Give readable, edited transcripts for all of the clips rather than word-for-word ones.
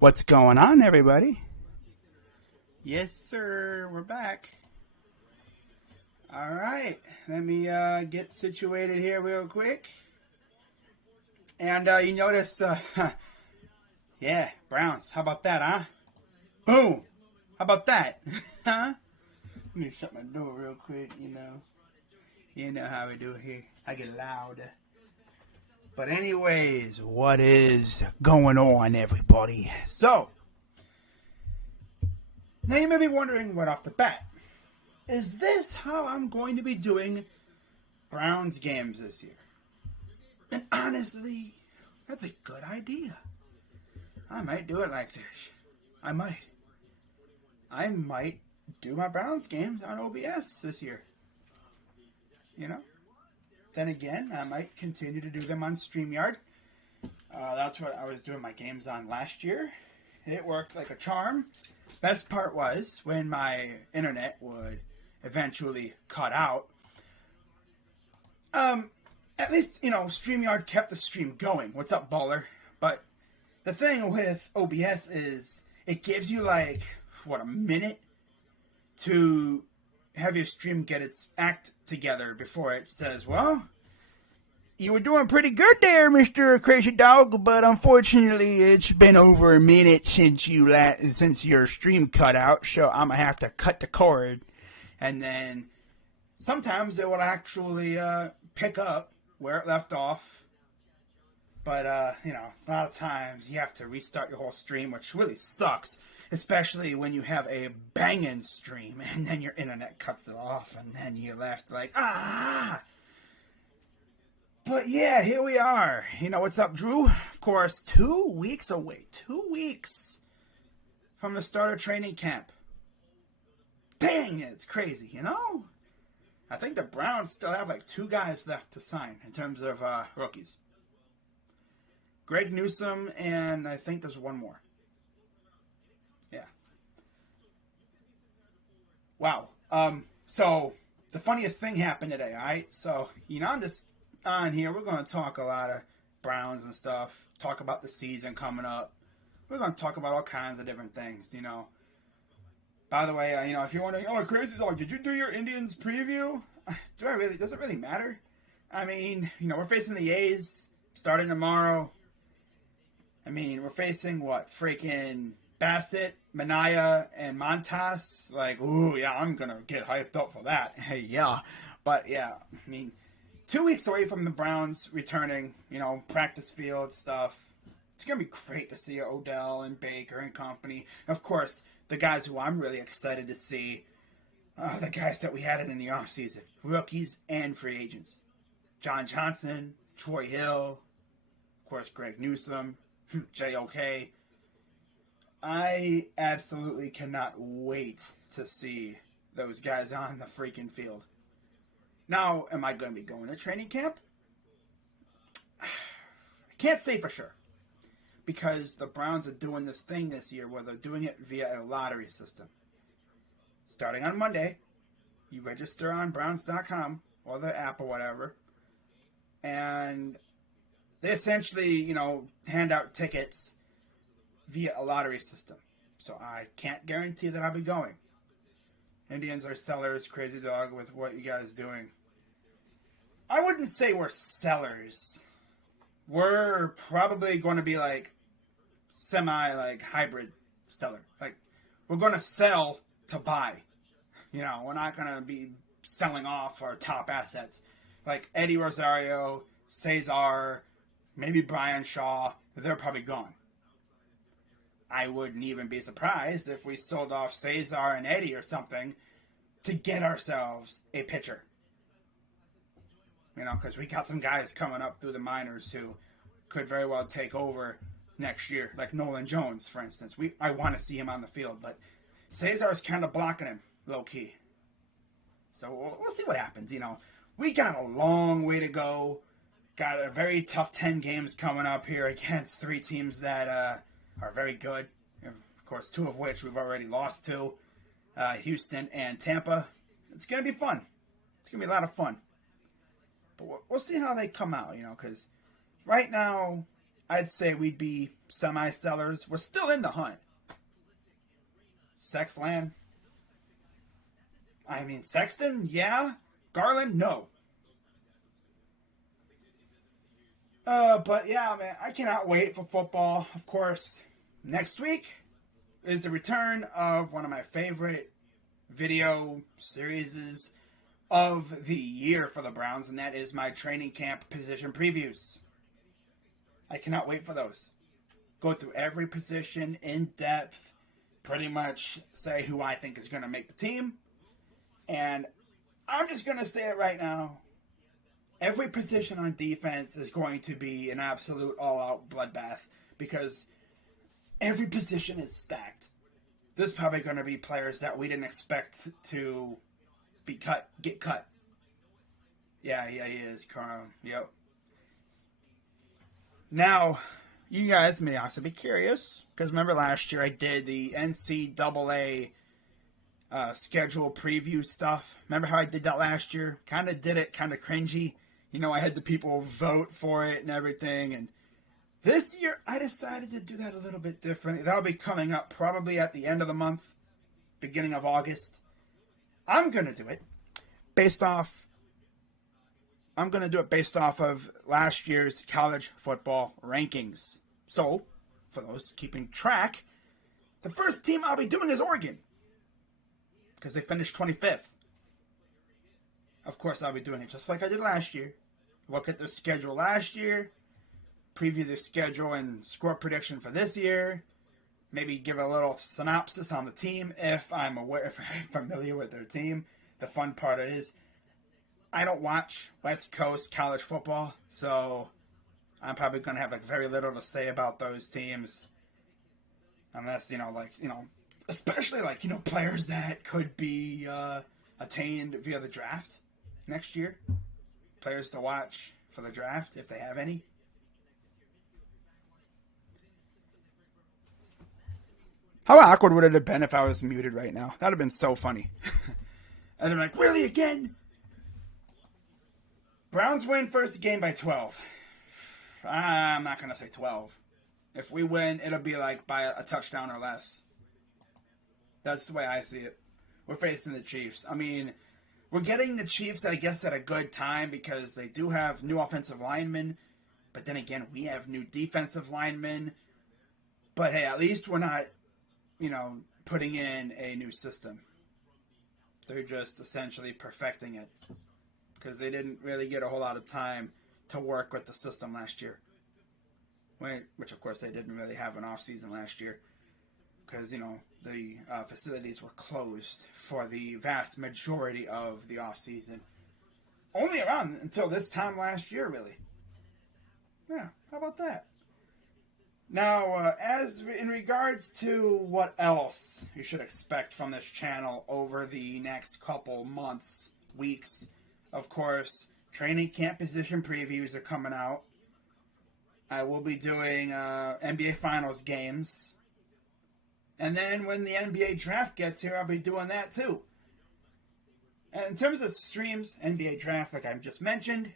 What's going on, everybody? Yes, sir. We're back. All right. Let me get situated here real quick. And you notice, yeah, Browns. How about that, huh? Boom. How about that? Huh? Let me shut my door real quick, You know how we do it here. I get loud. But anyways, what is going on, everybody? So, now you may be wondering right off the bat, is this how I'm going to be doing Browns games this year? And honestly, that's a good idea. I might do it like this. I might. I might do my Browns games on OBS this year. You know? Then again, I might continue to do them on StreamYard. That's what I was doing my games on last year. It worked like a charm. Best part was when my internet would eventually cut out. At least, StreamYard kept the stream going. What's up, baller? But the thing with OBS is it gives you a minute to have your stream get its act together before it says, well, you were doing pretty good there, Mr. Krazy Dawg, but unfortunately it's been over a minute since your stream cut out, so I'm going to have to cut the cord. And then sometimes it will actually pick up where it left off. But, a lot of times you have to restart your whole stream, which really sucks, especially when you have a banging stream and then your internet cuts it off and then you're left like, ah! But yeah, here we are. What's up, Drew? Of course, 2 weeks away. 2 weeks from the start of training camp. Dang, it's crazy, I think the Browns still have 2 guys left to sign in terms of rookies. Greg Newsome, and I think there's one more. Yeah. Wow. So the funniest thing happened today, alright? So, I'm just on here. We're going to talk a lot of Browns and stuff. Talk about the season coming up. We're going to talk about all kinds of different things, By the way, if you're wondering, Krazy Dawg, did you do your Indians preview? Does it really matter? I mean, we're facing the A's starting tomorrow. I mean, we're facing freaking Bassett, Minaya, and Montas. Ooh, yeah, I'm going to get hyped up for that. Hey, yeah. But, yeah, I mean, 2 weeks away from the Browns returning, practice field stuff. It's going to be great to see Odell and Baker and company. Of course, the guys who I'm really excited to see are the guys that we had in the offseason. Rookies and free agents. John Johnson, Troy Hill, of course, Greg Newsome, J.O.K. I absolutely cannot wait to see those guys on the freaking field. Now, am I going to be going to training camp? I can't say for sure. Because the Browns are doing this thing this year where they're doing it via a lottery system. Starting on Monday, you register on Browns.com or the app or whatever, and they essentially, hand out tickets via a lottery system. So I can't guarantee that I'll be going. Indians are sellers, Krazy Dawg, with what you guys doing. I wouldn't say we're sellers. We're probably going to be hybrid seller. We're going to sell to buy. We're not going to be selling off our top assets. Eddie Rosario, Cesar, maybe Brian Shaw, they're probably gone. I wouldn't even be surprised if we sold off Cesar and Eddie or something to get ourselves a pitcher. Because we got some guys coming up through the minors who could very well take over next year, like Nolan Jones, for instance. I want to see him on the field, but Cesar's kind of blocking him, low-key. So we'll see what happens, We got a long way to go. Got a very tough 10 games coming up here against 3 teams that are very good. Of course, 2 of which we've already lost to, Houston and Tampa. It's going to be fun. It's going to be a lot of fun. But we'll see how they come out, because right now I'd say we'd be semi-sellers. We're still in the hunt. Sexland. I mean, Sexton, yeah. Garland, no. But yeah, man, I cannot wait for football. Of course, next week is the return of one of my favorite video series of the year for the Browns, and that is my training camp position previews. I cannot wait for those. Go through every position in depth, pretty much say who I think is going to make the team. And I'm just going to say it right now. Every position on defense is going to be an absolute all-out bloodbath because every position is stacked. There's probably going to be players that we didn't expect to get cut. Yeah, he is. Yep. Now, you guys may also be curious, because remember last year I did the NCAA schedule preview stuff. Remember how I did that last year? Kind of did it, kind of cringy. You know, I had the people vote for it and everything. And this year, I decided to do that a little bit differently. That'll be coming up probably at the end of the month, beginning of August. I'm going to do it based off of last year's college football rankings. So, for those keeping track, the first team I'll be doing is Oregon, because they finished 25th. Of course, I'll be doing it just like I did last year. Look at their schedule last year, preview their schedule and score prediction for this year. Maybe give a little synopsis on the team if I'm familiar with their team. The fun part is, I don't watch West Coast college football, so I'm probably going to have very little to say about those teams. Unless, especially players that could be attained via the draft next year. Players to watch for the draft, if they have any. How awkward would it have been if I was muted right now? That would have been so funny. And I'm like, really, again? Browns win first game by 12. I'm not going to say 12. If we win, it'll be by a touchdown or less. That's the way I see it. We're facing the Chiefs. I mean, we're getting the Chiefs, I guess, at a good time because they do have new offensive linemen. But then again, we have new defensive linemen. But hey, at least we're not, putting in a new system. They're just essentially perfecting it, because they didn't really get a whole lot of time to work with the system last year. Which, of course, they didn't really have an off-season last year, because, the facilities were closed for the vast majority of the off-season. Only around until this time last year, really. Yeah, how about that? Now, as in regards to what else you should expect from this channel over the next couple months, weeks, of course, training camp position previews are coming out. I will be doing NBA Finals games. And then when the NBA draft gets here, I'll be doing that too. And in terms of streams, NBA draft, like I just mentioned,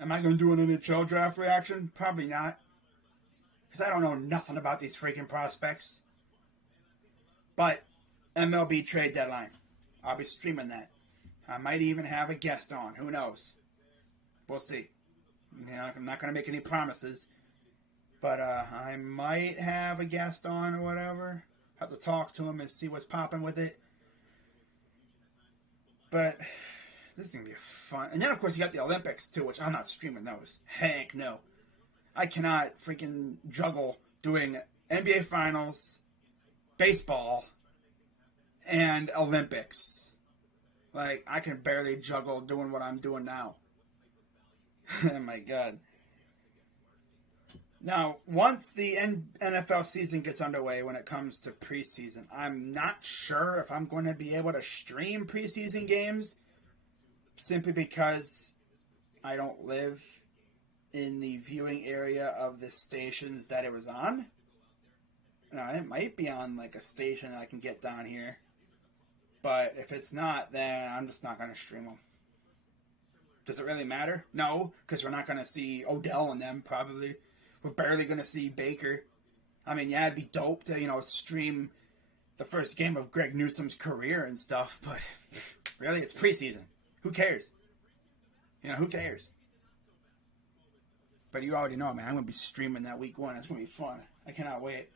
am I going to do an NHL draft reaction? Probably not. Because I don't know nothing about these freaking prospects. But MLB trade deadline, I'll be streaming that. I might even have a guest on. Who knows? We'll see. I'm not going to make any promises. But I might have a guest on or whatever. Have to talk to him and see what's popping with it. But this is going to be fun. And then, of course, you got the Olympics, too, which I'm not streaming those. Heck no. I cannot freaking juggle doing NBA Finals, baseball, and Olympics. I can barely juggle doing what I'm doing now. Oh my God. Now, once the NFL season gets underway, when it comes to preseason, I'm not sure if I'm going to be able to stream preseason games, simply because I don't live in the viewing area of the stations that it was on. Now, it might be on a station I can get down here. But if it's not, then I'm just not going to stream them. Does it really matter? No, because we're not going to see Odell and them, probably. We're barely going to see Baker. I mean, yeah, it'd be dope to, stream the first game of Greg Newsom's career and stuff, but really, it's preseason. Who cares? Who cares? But you already know, man, I'm going to be streaming that week 1. It's going to be fun. I cannot wait.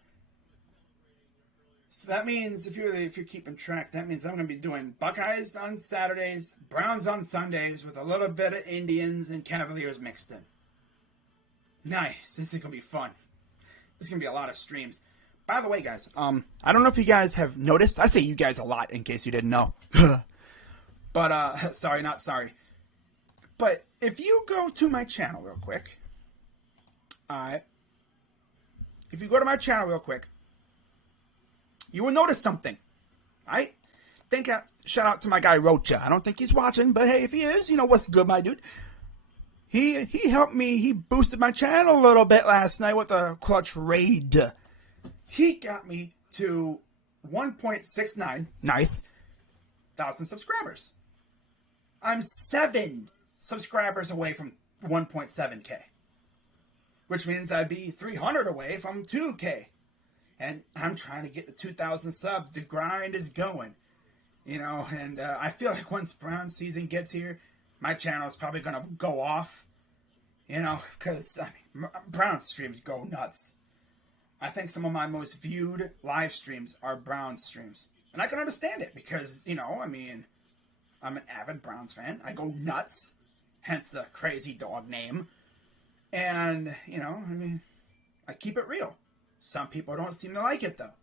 So that means, if you're keeping track, that means I'm going to be doing Buckeyes on Saturdays, Browns on Sundays, with a little bit of Indians and Cavaliers mixed in. Nice. This is going to be fun. This is going to be a lot of streams. By the way, guys, I don't know if you guys have noticed. I say you guys a lot in case you didn't know. But, sorry, not sorry. But if you go to my channel real quick, if you go to my channel real quick, you will notice something. Right? Shout out to my guy Rocha. I don't think he's watching, but hey, if he is, what's good, my dude. He helped me. He boosted my channel a little bit last night with a clutch raid. He got me to 1.69 nice thousand subscribers. I'm 7 subscribers away from 1.7K, which means I'd be 300 away from 2K. And I'm trying to get to 2,000 subs. The grind is going, and I feel like once Brown season gets here, my channel is probably going to go off, because Brown streams go nuts. I think some of my most viewed live streams are Browns streams. And I can understand it because, I'm an avid Browns fan. I go nuts, hence the Krazy Dawg name. And, I keep it real. Some people don't seem to like it, though.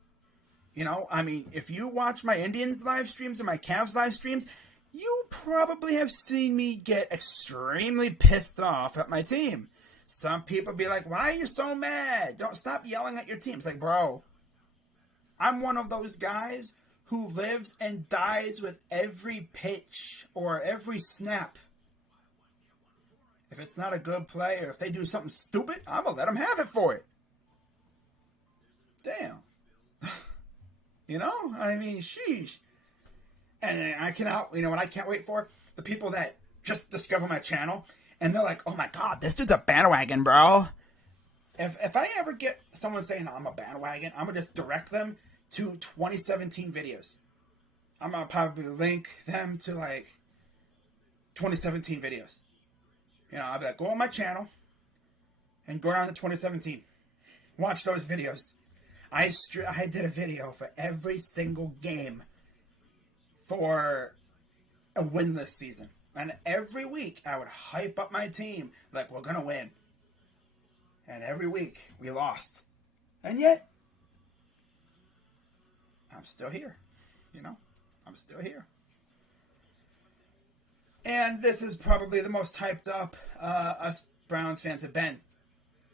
If you watch my Indians live streams and my Cavs live streams, you probably have seen me get extremely pissed off at my team. Some people be like, why are you so mad? Don't stop yelling at your team. It's like, bro, I'm one of those guys who lives and dies with every pitch or every snap. If it's not a good play or if they do something stupid, I'm going to let them have it for it. Damn. Sheesh. And I cannot, what I can't wait for? The people that just discover my channel and they're like, oh my God, this dude's a bandwagon, bro. If I ever get someone saying I'm a bandwagon, I'm going to just direct them to 2017 videos. I'm going to probably link them to 2017 videos. I'll be like, go on my channel and go down to 2017. Watch those videos. I did a video for every single game for a winless season. And every week I would hype up my team like, we're going to win. And every week we lost. And yet, I'm still here. I'm still here. And this is probably the most hyped up us Browns fans have been.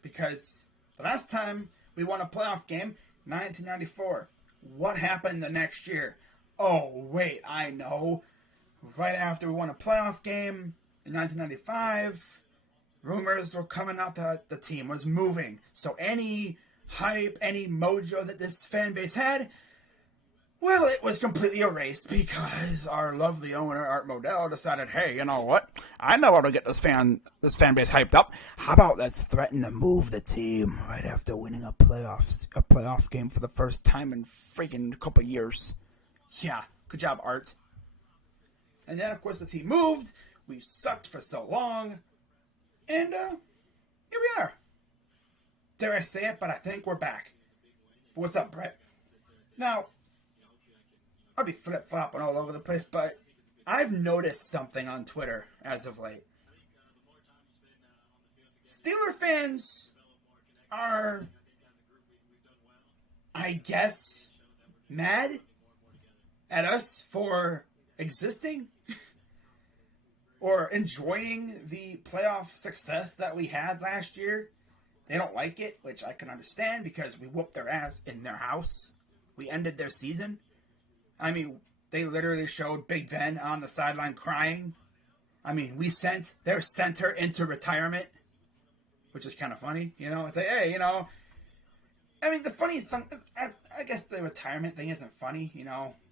Because the last time we won a playoff game, 1994. What happened the next year? Oh, wait, I know. Right after we won a playoff game in 1995, rumors were coming out that the team was moving. So any hype, any mojo that this fan base had, well, it was completely erased because our lovely owner, Art Modell, decided, hey, you know what? I know how to get this fan base hyped up. How about let's threaten to move the team right after winning a playoff game for the first time in freaking couple years. Yeah, good job, Art. And then, of course, the team moved. We sucked for so long. And here we are. Dare I say it, but I think we're back. But what's up, Brett? Now, I'll be flip-flopping all over the place, but I've noticed something on Twitter as of late. Steeler fans are, I guess, mad at us for existing or enjoying the playoff success that we had last year. They don't like it, which I can understand because we whooped their ass in their house. We ended their season. They literally showed Big Ben on the sideline crying. We sent their center into retirement, which is kind of funny, It's like, hey, the funny thing, I guess the retirement thing isn't funny,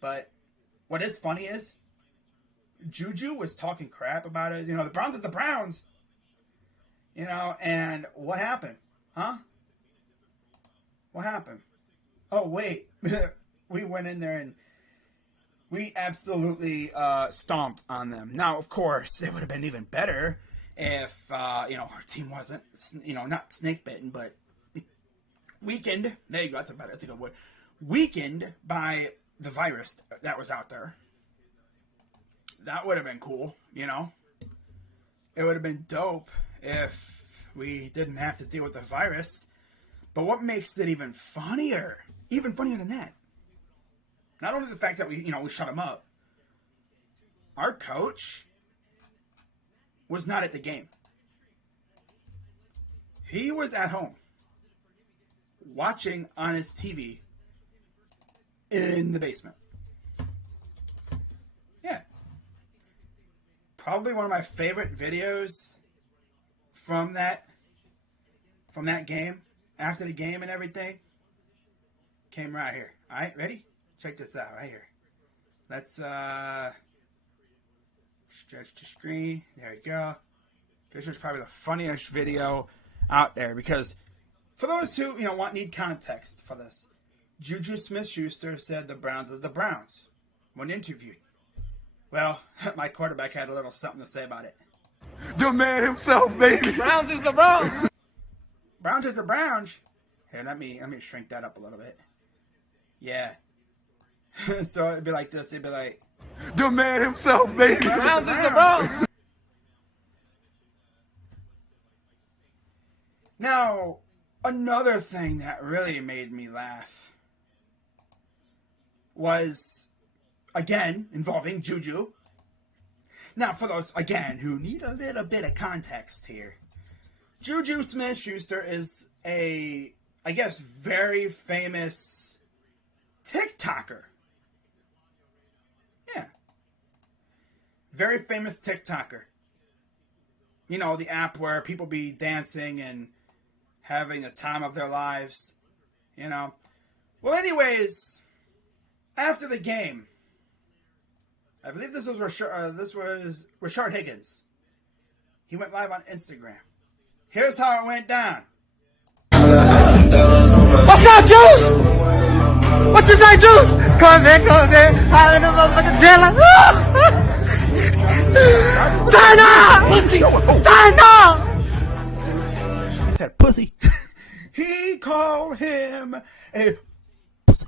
but what is funny is Juju was talking crap about it. The Browns is the Browns, and what happened? Huh? What happened? Oh, wait. We went in there and we absolutely stomped on them. Now, of course, it would have been even better if, our team wasn't, not snake bitten, but weakened. There you go. That's a good word. Weakened by the virus that was out there. That would have been cool, It would have been dope if we didn't have to deal with the virus. But what makes it even funnier than that, not only the fact that we shut him up, our coach was not at the game. He was at home watching on his TV in the basement. Yeah. Probably one of my favorite videos from that game, after the game and everything, came right here. All right, ready? Check this out right here. Let's stretch the screen. There we go. This was probably the funniest video out there because for those who need context for this, Juju Smith-Schuster said the Browns is the Browns when interviewed. Well, my quarterback had a little something to say about it. The man himself, baby. Browns is the Browns. Browns is the Browns. Here, let me shrink that up a little bit. Yeah. So it'd be like this. It'd be like, the man himself, baby. Browns is the Browns. Now, another thing that really made me laugh was, again, involving Juju. Now, for those, again, who need a little bit of context here, Juju Smith-Schuster is a, I guess, very famous TikToker. Yeah. Very famous TikToker. The app where people be dancing and having a time of their lives. Well, anyways, after the game, I believe this was Rashard Higgins. He went live on Instagram. Here's how it went down. What's up, Juice? What you say, Juice? Come in. I'm in the motherfucking jail. Turn up! He said pussy. He called him a pussy.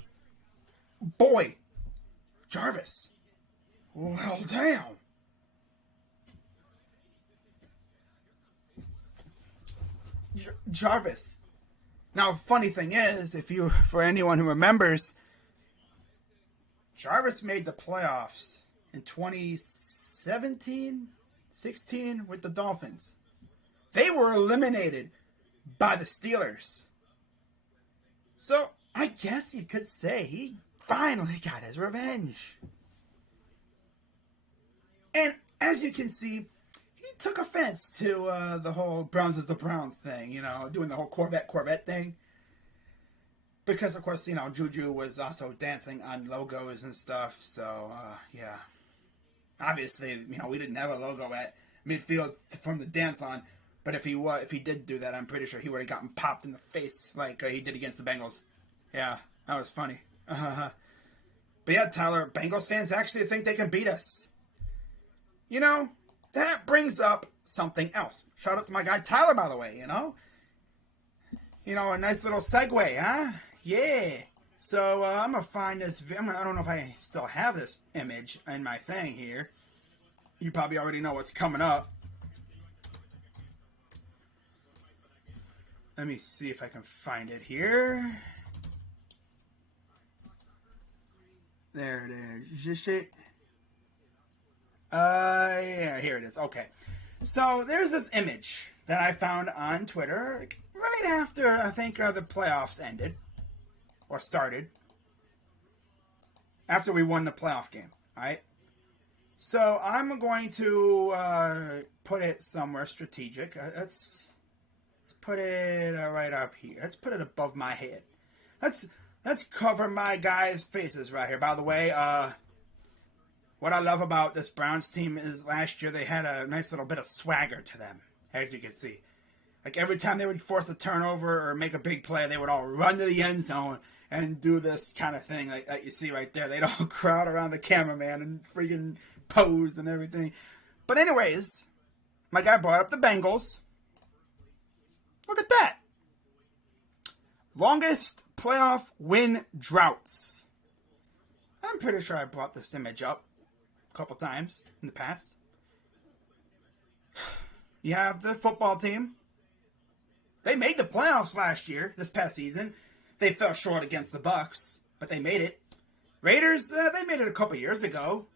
Boy, Jarvis. Well, damn. Jarvis. Now, funny thing is, for anyone who remembers, Jarvis made the playoffs in 2017, 16 with the Dolphins. They were eliminated by the Steelers. So, I guess you could say he finally got his revenge. And as you can see, he took offense to the whole Browns is the Browns thing, doing the whole Corvette thing. Because, of course, Juju was also dancing on logos and stuff. So, yeah. Obviously, we didn't have a logo at midfield from the dance on. But if he did do that, I'm pretty sure he would have gotten popped in the face like he did against the Bengals. Yeah, that was funny. But yeah, Tyler, Bengals fans actually think they can beat us. That brings up something else. Shout out to my guy Tyler, by the way, a nice little segue, huh? Yeah. So I'm going to find this. I don't know if I still have this image in my thing here. You probably already know what's coming up. Let me see if I can find it here. There it is. Is this it? Yeah, here it is. Okay. So there's this image that I found on Twitter right after, I think, the playoffs ended. Or started. After we won the playoff game. Alright? So I'm going to put it somewhere strategic. Let's put it right up here. Let's put it above my head. Let's cover my guys' faces right here. By the way, what I love about this Browns team is last year they had a nice little bit of swagger to them, as you can see. Like every time they would force a turnover or make a big play, they would all run to the end zone and do this kind of thing like that you see right there. They'd all crowd around the cameraman and freaking pose and everything. But anyways, my guy brought up the Bengals. Look at that. Longest playoff win droughts. I'm pretty sure I brought this image up a couple times in the past. You have the football team. They made the playoffs last year, this past season. They fell short against the Bucks, but they made it. Raiders, they made it a couple years ago.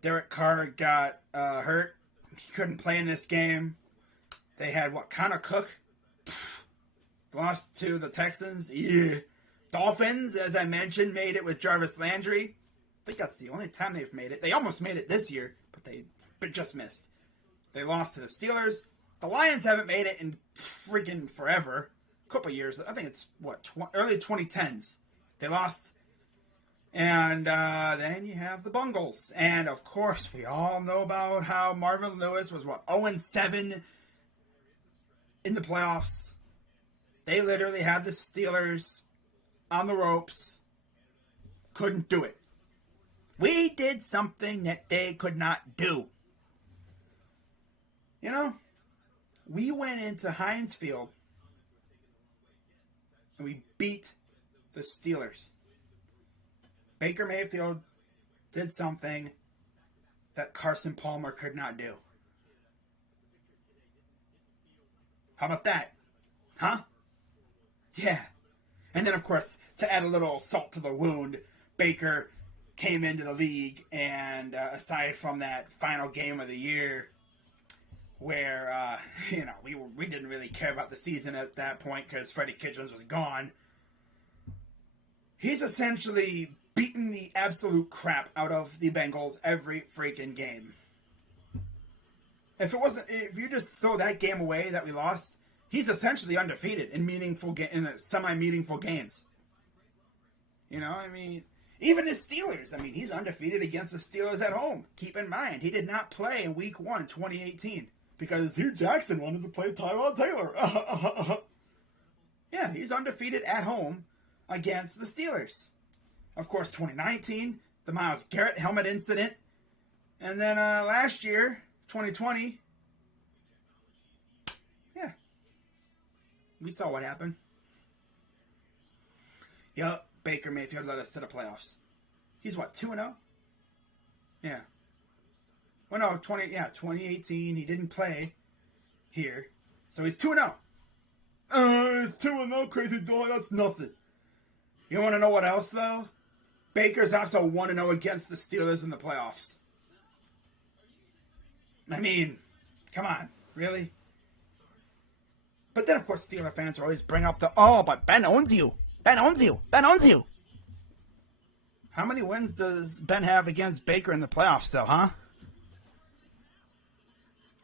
Derek Carr got hurt. He couldn't play in this game. They had, Connor Cook? Lost to the Texans. Yeah. Dolphins, as I mentioned, made it with Jarvis Landry. I think that's the only time they've made it. They almost made it this year, but they just missed. They lost to the Steelers. The Lions haven't made it in freaking forever. A couple years. I think it's, early 2010s. They lost. And then you have the Bungles. And, of course, we all know about how Marvin Lewis was, 0-7 in the playoffs. They literally had the Steelers on the ropes. Couldn't do it. We did something that they could not do. You know, we went into Heinz Field and we beat the Steelers. Baker Mayfield did something that Carson Palmer could not do. How about that? Huh? Yeah. And then, of course, to add a little salt to the wound, Baker came into the league, and aside from that final game of the year, where we didn't really care about the season at that point because Freddie Kitchens was gone, he's essentially beaten the absolute crap out of the Bengals every freaking game. If you just throw that game away that we lost, he's essentially undefeated in semi-meaningful games. You know, I mean, even the Steelers. I mean, he's undefeated against the Steelers at home. Keep in mind, he did not play in Week 1, 2018, because Hugh Jackson wanted to play Tyrod Taylor. Yeah, he's undefeated at home against the Steelers. Of course, 2019, the Myles Garrett helmet incident. And then last year, 2020, yeah, we saw what happened. Yup, Baker Mayfield led us to the playoffs. He's 2-0? Yeah. Well, no, 2018, he didn't play here. So he's 2-0. 2-0, Krazy Dawg, that's nothing. You want to know what else, though? Baker's also 1-0 against the Steelers in the playoffs. I mean, come on, really? But then, of course, Steeler fans always bring up but Ben owns you. Ben owns you. Ben owns you. How many wins does Ben have against Baker in the playoffs, though, huh?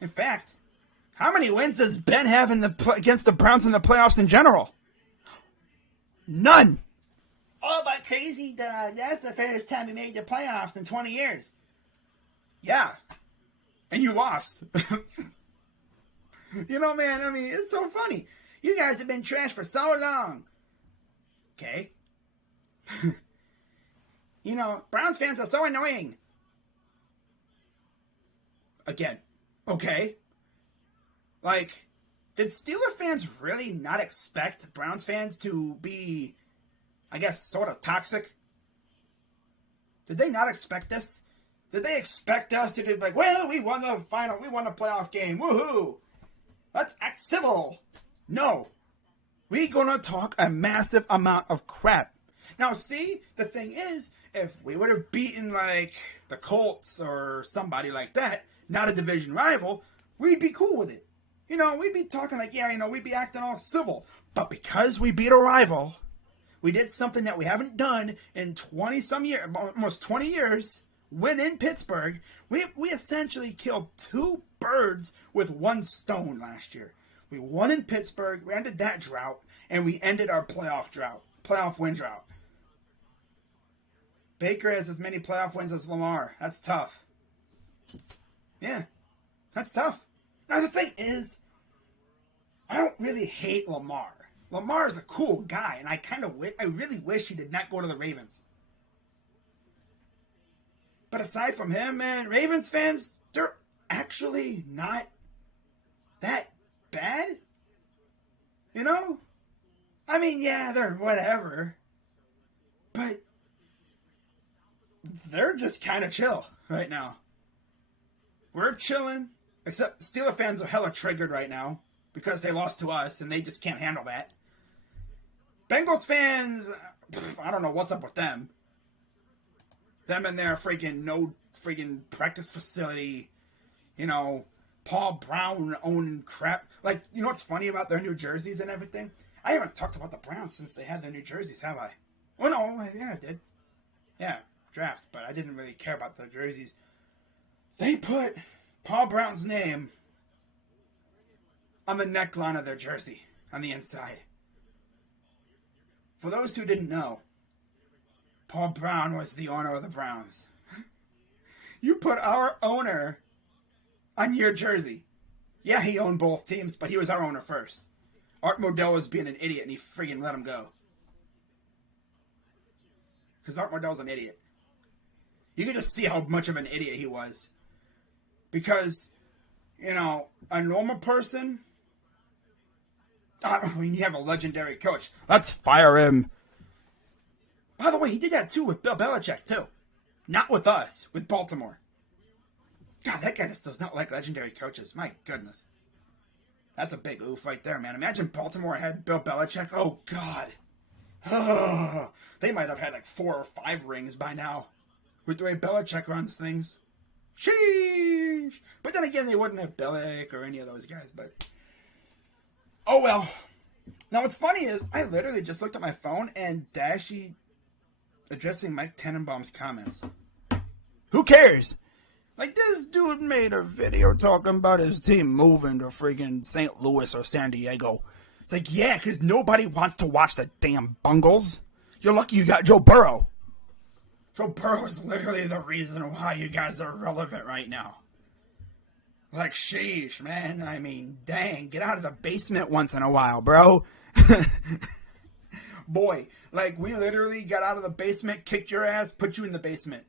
In fact, how many wins does Ben have against the Browns in the playoffs in general? None. Oh, but Krazy Dawg, that's the first time he made the playoffs in 20 years. Yeah. And you lost. You know, man, I mean, it's so funny. You guys have been trash for so long. Okay. You know, Browns fans are so annoying. Again. Okay. Like, did Steeler fans really not expect Browns fans to be, I guess, sort of toxic? Did they not expect this? Did they expect us to be like, well, we won the playoff game, woohoo! Let's act civil. No. We're gonna talk a massive amount of crap. Now, see, the thing is, if we would have beaten, like, the Colts or somebody like that, not a division rival, we'd be cool with it. You know, we'd be talking like, yeah, you know, we'd be acting all civil. But because we beat a rival, we did something that we haven't done in 20-some years, almost 20 years, win in Pittsburgh. We essentially killed two birds with one stone last year. We won in Pittsburgh, we ended that drought, and we ended our playoff win drought. Baker has as many playoff wins as Lamar. That's tough. Yeah, that's tough. Now the thing is, I don't really hate Lamar. Lamar is a cool guy, and I really wish he did not go to the Ravens. But aside from him, man, Ravens fans, they're actually not that bad. You know? I mean, yeah, they're whatever. But they're just kind of chill right now. We're chilling. Except Steeler fans are hella triggered right now because they lost to us and they just can't handle that. Bengals fans, I don't know what's up with them. Them and their no freaking practice facility, Paul Brown owning crap. Like, you know what's funny about their new jerseys and everything? I haven't talked about the Browns since they had their new jerseys, have I? Oh, no, yeah, I did. Yeah, draft, but I didn't really care about the jerseys. They put Paul Brown's name on the neckline of their jersey, on the inside. For those who didn't know, Paul Brown was the owner of the Browns. You put our owner on your jersey. Yeah, he owned both teams, but he was our owner first. Art Modell was being an idiot, and he friggin' let him go. Because Art Modell's an idiot. You can just see how much of an idiot he was. Because, a normal person, when you have a legendary coach, let's fire him. By the way, he did that too with Bill Belichick, too. Not with us, with Baltimore. God, that guy just does not like legendary coaches. My goodness. That's a big oof right there, man. Imagine Baltimore had Bill Belichick. Oh, God. They might have had like 4 or 5 rings by now. With the way Belichick runs things. Sheesh. But then again, they wouldn't have Belichick or any of those guys. But oh, well. Now, what's funny is I literally just looked at my phone and Dashy addressing Mike Tannenbaum's comments. Who cares? Like, this dude made a video talking about his team moving to freaking St. Louis or San Diego. It's like, yeah, because nobody wants to watch the damn Bungles. You're lucky you got Joe Burrow. Joe Burrow is literally the reason why you guys are relevant right now. Like, sheesh, man. I mean, dang, get out of the basement once in a while, bro. Boy, like, we literally got out of the basement, kicked your ass, put you in the basement.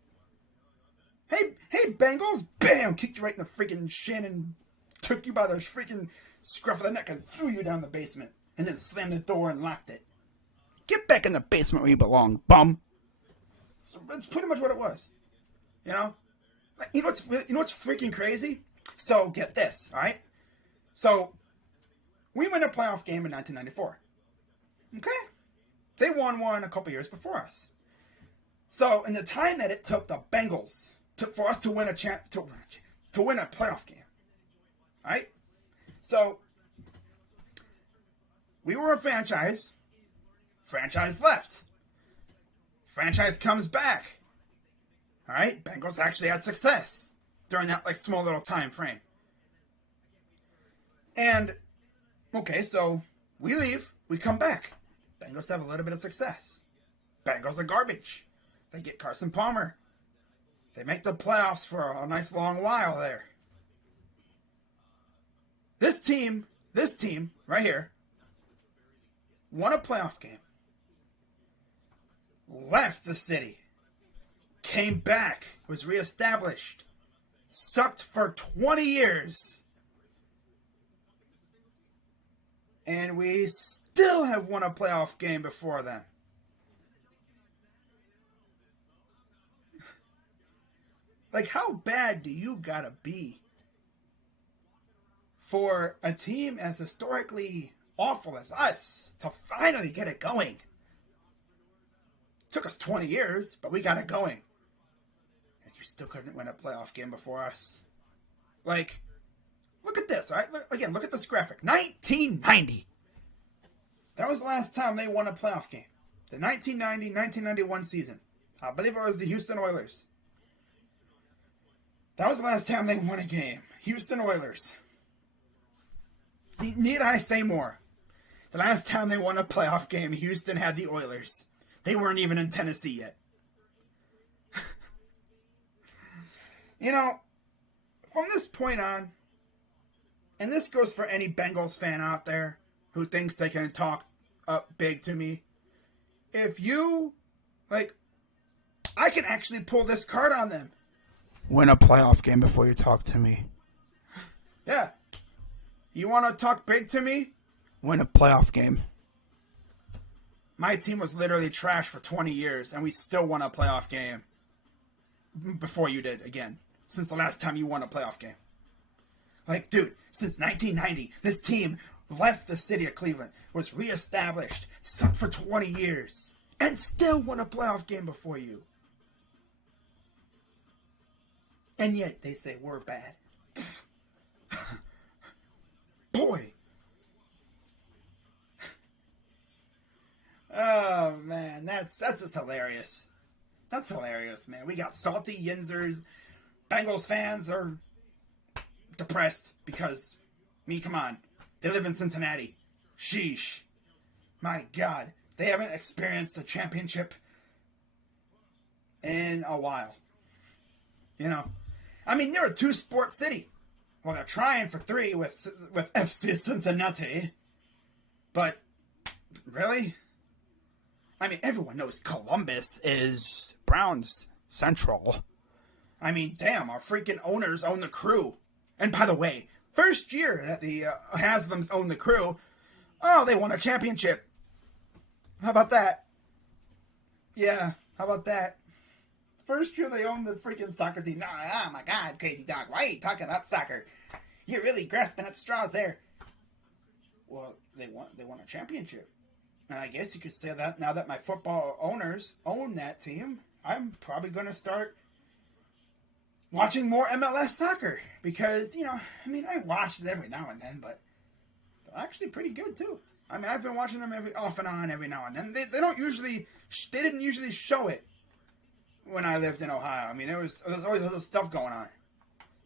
Hey, Bengals, bam, kicked you right in the freaking shin and took you by the freaking scruff of the neck and threw you down the basement. And then slammed the door and locked it. Get back in the basement where you belong, bum. So that's pretty much what it was. You know what's freaking crazy? So get this, all right? So we won a playoff game in 1994. Okay? They won one a couple years before us. So in the time that it took the Bengals for us to win to win a playoff game, all right? So we were a franchise. Franchise left. Franchise comes back. All right? Bengals actually had success during that like small little time frame. And okay, so we leave, we come back. Bengals have a little bit of success. Bengals are garbage. They get Carson Palmer. They make the playoffs for a nice long while there. This team right here won a playoff game. Left the city. Came back. Was reestablished. Sucked for 20 years. And we still have won a playoff game before then. Like, how bad do you gotta be for a team as historically awful as us to finally get it going? Took us 20 years, but we got it going. And you still couldn't win a playoff game before us. Like, look at this, all right? Look at this graphic. 1990. That was the last time they won a playoff game. The 1990-1991 season. I believe it was the Houston Oilers. That was the last time they won a game. Houston Oilers. Need I say more? The last time they won a playoff game, Houston had the Oilers. They weren't even in Tennessee yet. From this point on, and this goes for any Bengals fan out there who thinks they can talk up big to me. If you, like, I can actually pull this card on them. Win a playoff game before you talk to me. Yeah. You want to talk big to me? Win a playoff game. My team was literally trash for 20 years, and we still won a playoff game before you did, again. Since the last time you won a playoff game. Like, dude, since 1990, this team left the city of Cleveland, was reestablished, sucked for 20 years, and still won a playoff game before you. And yet, they say we're bad. Boy. Oh, man, that's just hilarious. That's hilarious, man. We got salty Yinzers. Bengals fans are depressed because, come on. They live in Cincinnati. Sheesh. My God. They haven't experienced a championship in a while. You know. I mean, they're a two-sport city. Well, they're trying for 3 with FC Cincinnati. But, really? I mean, everyone knows Columbus is Browns Central. I mean, damn, our freaking owners own the Crew. And by the way, first year that the Haslams owned the Crew, oh, they won a championship. How about that? Yeah, how about that? First year they owned the freaking soccer team. Nah, oh my God, Krazy Dawg, why are you talking about soccer? You're really grasping at straws there. Well, they won a championship. And I guess you could say that now that my football owners own that team, I'm probably going to start watching more MLS soccer. Because, I watch it every now and then, but they're actually pretty good too. I mean, I've been watching them off and on every now and then. They didn't usually show it when I lived in Ohio. I mean, there was always other stuff going on.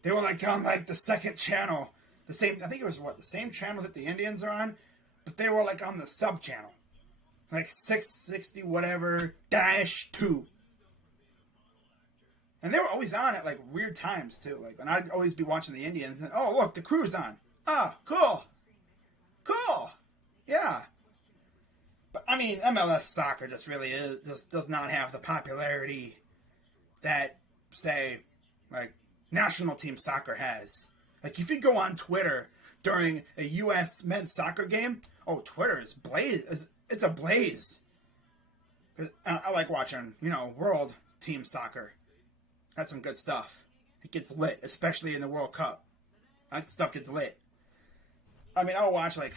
They were like on like the second channel, I think it was the same channel that the Indians are on, but they were like on the sub channel, like 660 whatever -2. And they were always on at like weird times too. Like, and I'd always be watching the Indians, and oh look, the Crew's on. Ah, cool, yeah. But I mean, MLS soccer just does not have the popularity that, say, like national team soccer has. Like, if you go on Twitter during a U.S. men's soccer game, oh, Twitter is it's a blaze. I like watching, world team soccer. That's some good stuff. It gets lit, especially in the World Cup. That stuff gets lit. I mean, I'll watch like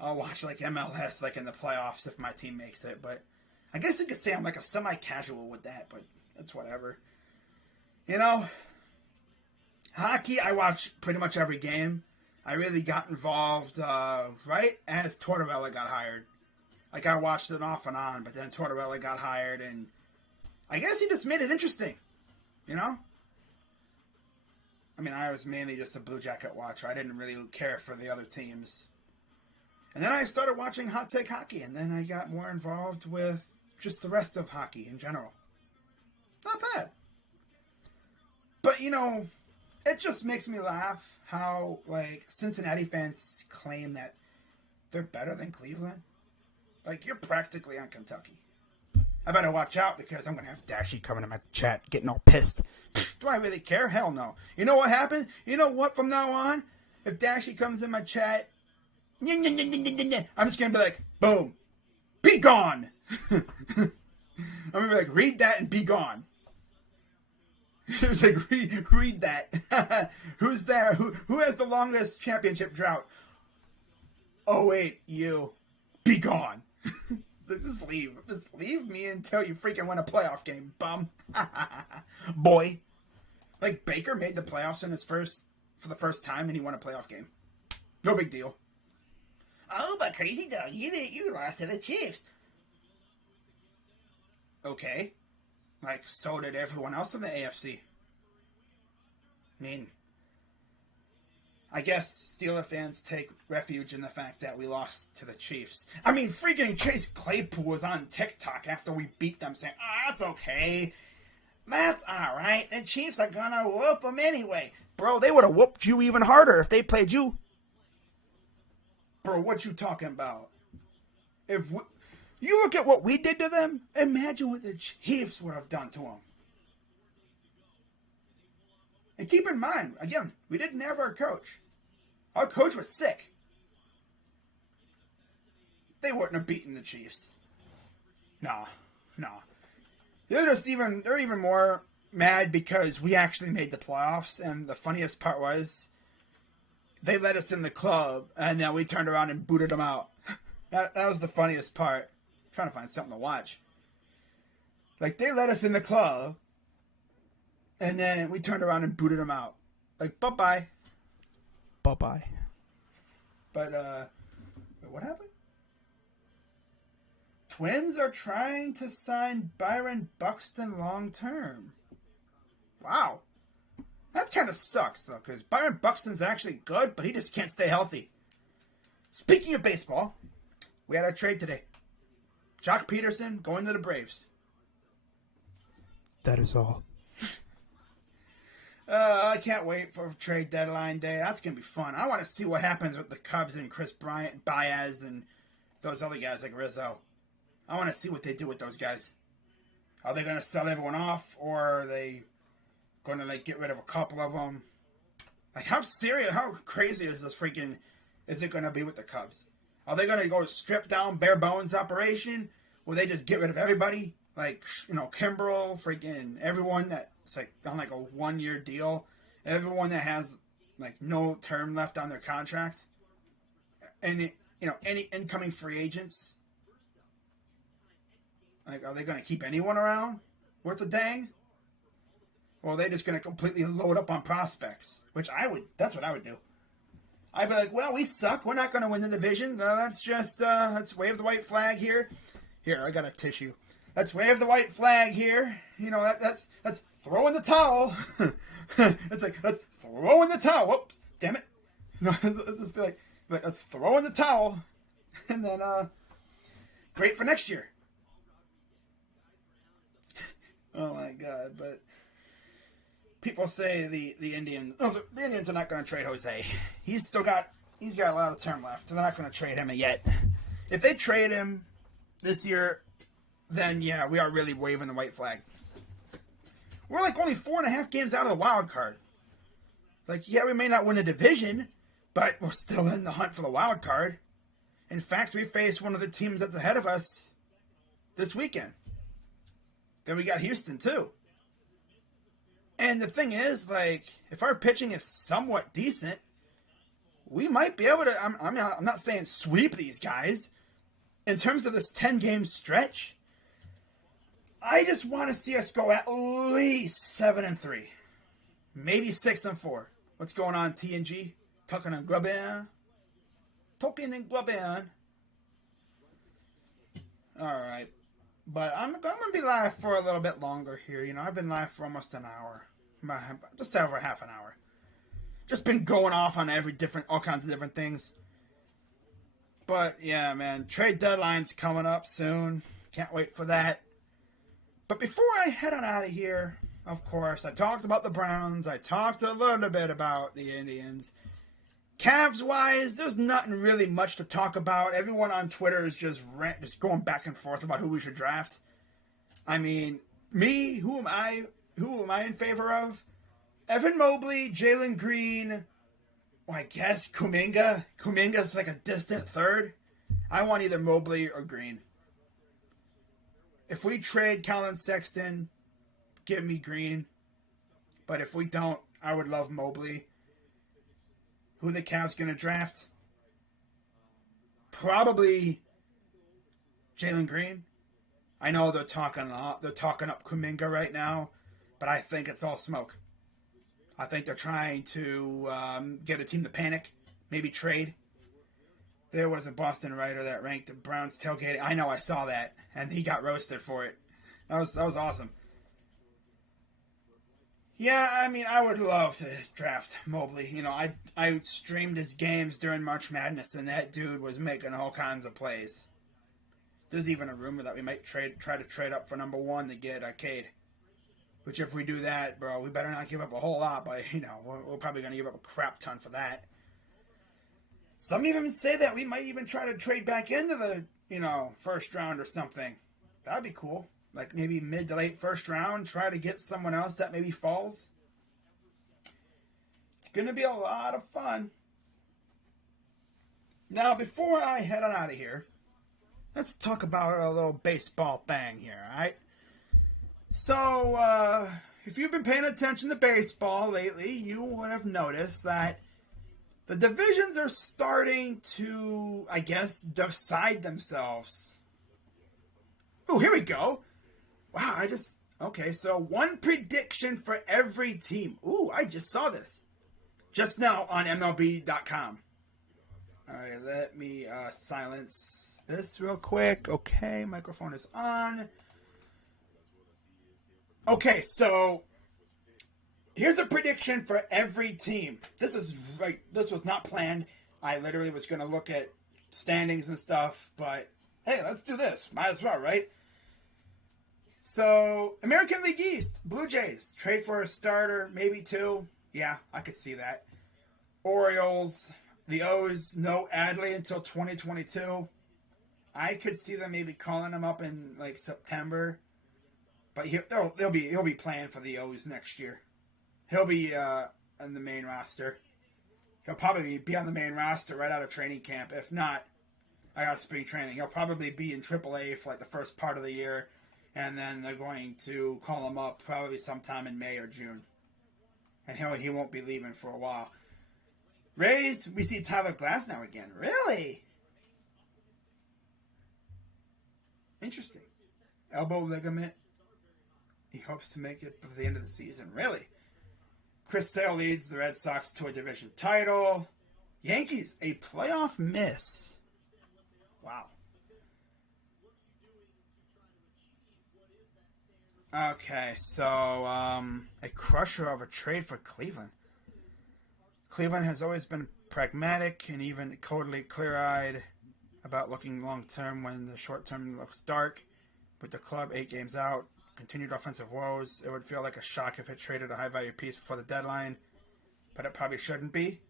I'll watch like MLS like in the playoffs if my team makes it. But I guess you could say I'm like a semi-casual with that. But that's whatever. Hockey, I watch pretty much every game. I really got involved right as Tortorella got hired. Like, I watched it off and on, but then Tortorella got hired, and I guess he just made it interesting, I mean, I was mainly just a Blue Jacket watcher. I didn't really care for the other teams. And then I started watching Hot Take Hockey, and then I got more involved with just the rest of hockey in general. Not bad. But, it just makes me laugh how, like, Cincinnati fans claim that they're better than Cleveland. Like, you're practically on Kentucky. I better watch out because I'm going to have Dashy coming in my chat getting all pissed. Do I really care? Hell no. You know what happened? You know what, from now on? If Dashy comes in my chat, I'm just going to be like, boom. Be gone. I'm going to be like, read that and be gone. It was like, read that. Who's there? Who has the longest championship drought? Oh, wait, you. Be gone. Just leave. Just leave me until you freaking win a playoff game, bum. Boy. Like, Baker made the playoffs for the first time, and he won a playoff game. No big deal. Oh, but Krazy Dawg, you lost to the Chiefs. Okay. Like, so did everyone else in the AFC. I mean, I guess Steeler fans take refuge in the fact that we lost to the Chiefs. I mean, freaking Chase Claypool was on TikTok after we beat them saying, that's okay. That's alright. The Chiefs are gonna whoop them anyway. Bro, they would have whooped you even harder if they played you. Bro, what you talking about? You look at what we did to them, imagine what the Chiefs would have done to them. And keep in mind, again, we didn't have our coach. Our coach was sick. They wouldn't have beaten the Chiefs. No. They're even more mad because we actually made the playoffs, and the funniest part was they let us in the club, and then we turned around and booted them out. That was the funniest part. I'm trying to find something to watch. Like, they let us in the club, and then we turned around and booted them out. Like, bye-bye. Bye-bye. But, what happened? Twins are trying to sign Byron Buxton long-term. Wow. That kind of sucks, though, because Byron Buxton's actually good, but he just can't stay healthy. Speaking of baseball, we had our trade today. Jock Peterson going to the Braves. That is all. I can't wait for trade deadline day. That's going to be fun. I want to see what happens with the Cubs and Chris Bryant, Baez, and those other guys like Rizzo. I want to see what they do with those guys. Are they going to sell everyone off, or are they going to get rid of a couple of them? Like, how crazy is it going to be with the Cubs? Are they going to go strip down, bare bones operation? Will they just get rid of everybody? Like, Kimbrel, freaking everyone that's on a 1-year deal. Everyone that has no term left on their contract. And any incoming free agents. Are they going to keep anyone around worth a dang? Or are they just going to completely load up on prospects? That's what I would do. I'd be like, well, we suck. We're not going to win the division. Let's wave the white flag here. Here, I got a tissue. Let's wave the white flag here. That's throw in the towel. It's like, let's throw in the towel. Whoops, damn it. No, let's just be like, let's throw in the towel. And then, great for next year. Oh my God, but people say the Indians. Oh, the Indians are not going to trade Jose. He's got a lot of term left. They're not going to trade him yet. If they trade him this year, then yeah, we are really waving the white flag. We're only 4.5 games out of the wild card. Yeah, we may not win the division, but we're still in the hunt for the wild card. In fact, we face one of the teams that's ahead of us this weekend. Then we got Houston too. And the thing is, if our pitching is somewhat decent, we might be able to. I'm not saying sweep these guys. In terms of this 10-game stretch, I just want to see us go at least 7-3, maybe 6-4. What's going on, TNG? Talking and Grubbin. All right. But I'm going to be live for a little bit longer here. I've been live for almost an hour. Just over half an hour. Just been going off on all kinds of different things. But, yeah, man. Trade deadline's coming up soon. Can't wait for that. But before I head on out of here, of course, I talked about the Browns. I talked a little bit about the Indians. Cavs-wise, there's nothing really much to talk about. Everyone on Twitter is just going back and forth about who we should draft. I mean, me, who am I in favor of? Evan Mobley, Jalen Green, I guess Kuminga. Kuminga's a distant third. I want either Mobley or Green. If we trade Colin Sexton, give me Green. But if we don't, I would love Mobley. Who the Cavs going to draft? Probably Jalen Green. I know they're talking up Kuminga right now, but I think it's all smoke. I think they're trying to get a team to panic, maybe trade. There was a Boston writer that ranked the Browns tailgating. I know, I saw that, and he got roasted for it. That was awesome. Yeah, I mean, I would love to draft Mobley. I streamed his games during March Madness, and that dude was making all kinds of plays. There's even a rumor that we might try to trade up for number 1 to get Cade. Which if we do that, bro, we better not give up a whole lot. But, we're probably going to give up a crap ton for that. Some even say that we might even try to trade back into the, first round or something. That'd be cool. Like maybe mid to late first round, try to get someone else that maybe falls. It's going to be a lot of fun. Now, before I head on out of here, let's talk about a little baseball thing here, alright? So, if you've been paying attention to baseball lately, you would have noticed that the divisions are starting to, I guess, decide themselves. Oh, here we go. Wow, okay, so one prediction for every team. Ooh, I just saw this. Just now on MLB.com. Alright, let me silence this real quick. Okay, microphone is on. Okay, so here's a prediction for every team. This was not planned. I literally was going to look at standings and stuff, but hey, let's do this. Might as well, right? So, American League East, Blue Jays, trade for a starter, maybe two. Yeah, I could see that. Orioles, the O's, no Adley until 2022. I could see them maybe calling him up in like September, but he'll be playing for the O's next year. He'll be on the main roster. He'll probably be on the main roster right out of training camp. If not, I got spring training. He'll probably be in AAA for like the first part of the year, and then they're going to call him up probably sometime in May or June, and he won't be leaving for a while. Rays, we see Tyler Glasnow again. Really? Interesting. Elbow ligament. He hopes to make it before the end of the season. Really? Chris Sale leads the Red Sox to a division title. Yankees, a playoff miss. Wow. Okay, so a crusher of a trade for Cleveland. Cleveland has always been pragmatic and even totally clear-eyed about looking long-term when the short-term looks dark. With the club 8 games out, continued offensive woes, it would feel like a shock if it traded a high-value piece before the deadline, but it probably shouldn't be.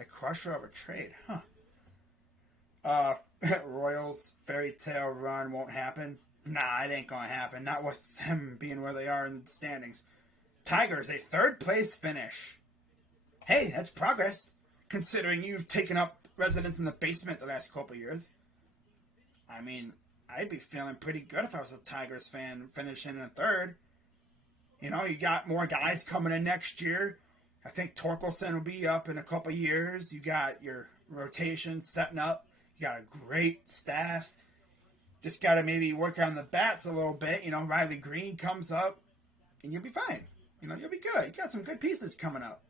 A crusher of a trade, huh? Royals fairy tale run won't happen. Nah, it ain't gonna happen. Not with them being where they are in the standings. Tigers, a third-place finish. Hey, that's progress, considering you've taken up residence in the basement the last couple years. I mean, I'd be feeling pretty good if I was a Tigers fan finishing in third. You got more guys coming in next year. I think Torkelson will be up in a couple years. You got your rotation setting up. You got a great staff. Just got to maybe work on the bats a little bit. Riley Green comes up, and you'll be fine. You'll be good. You got some good pieces coming up.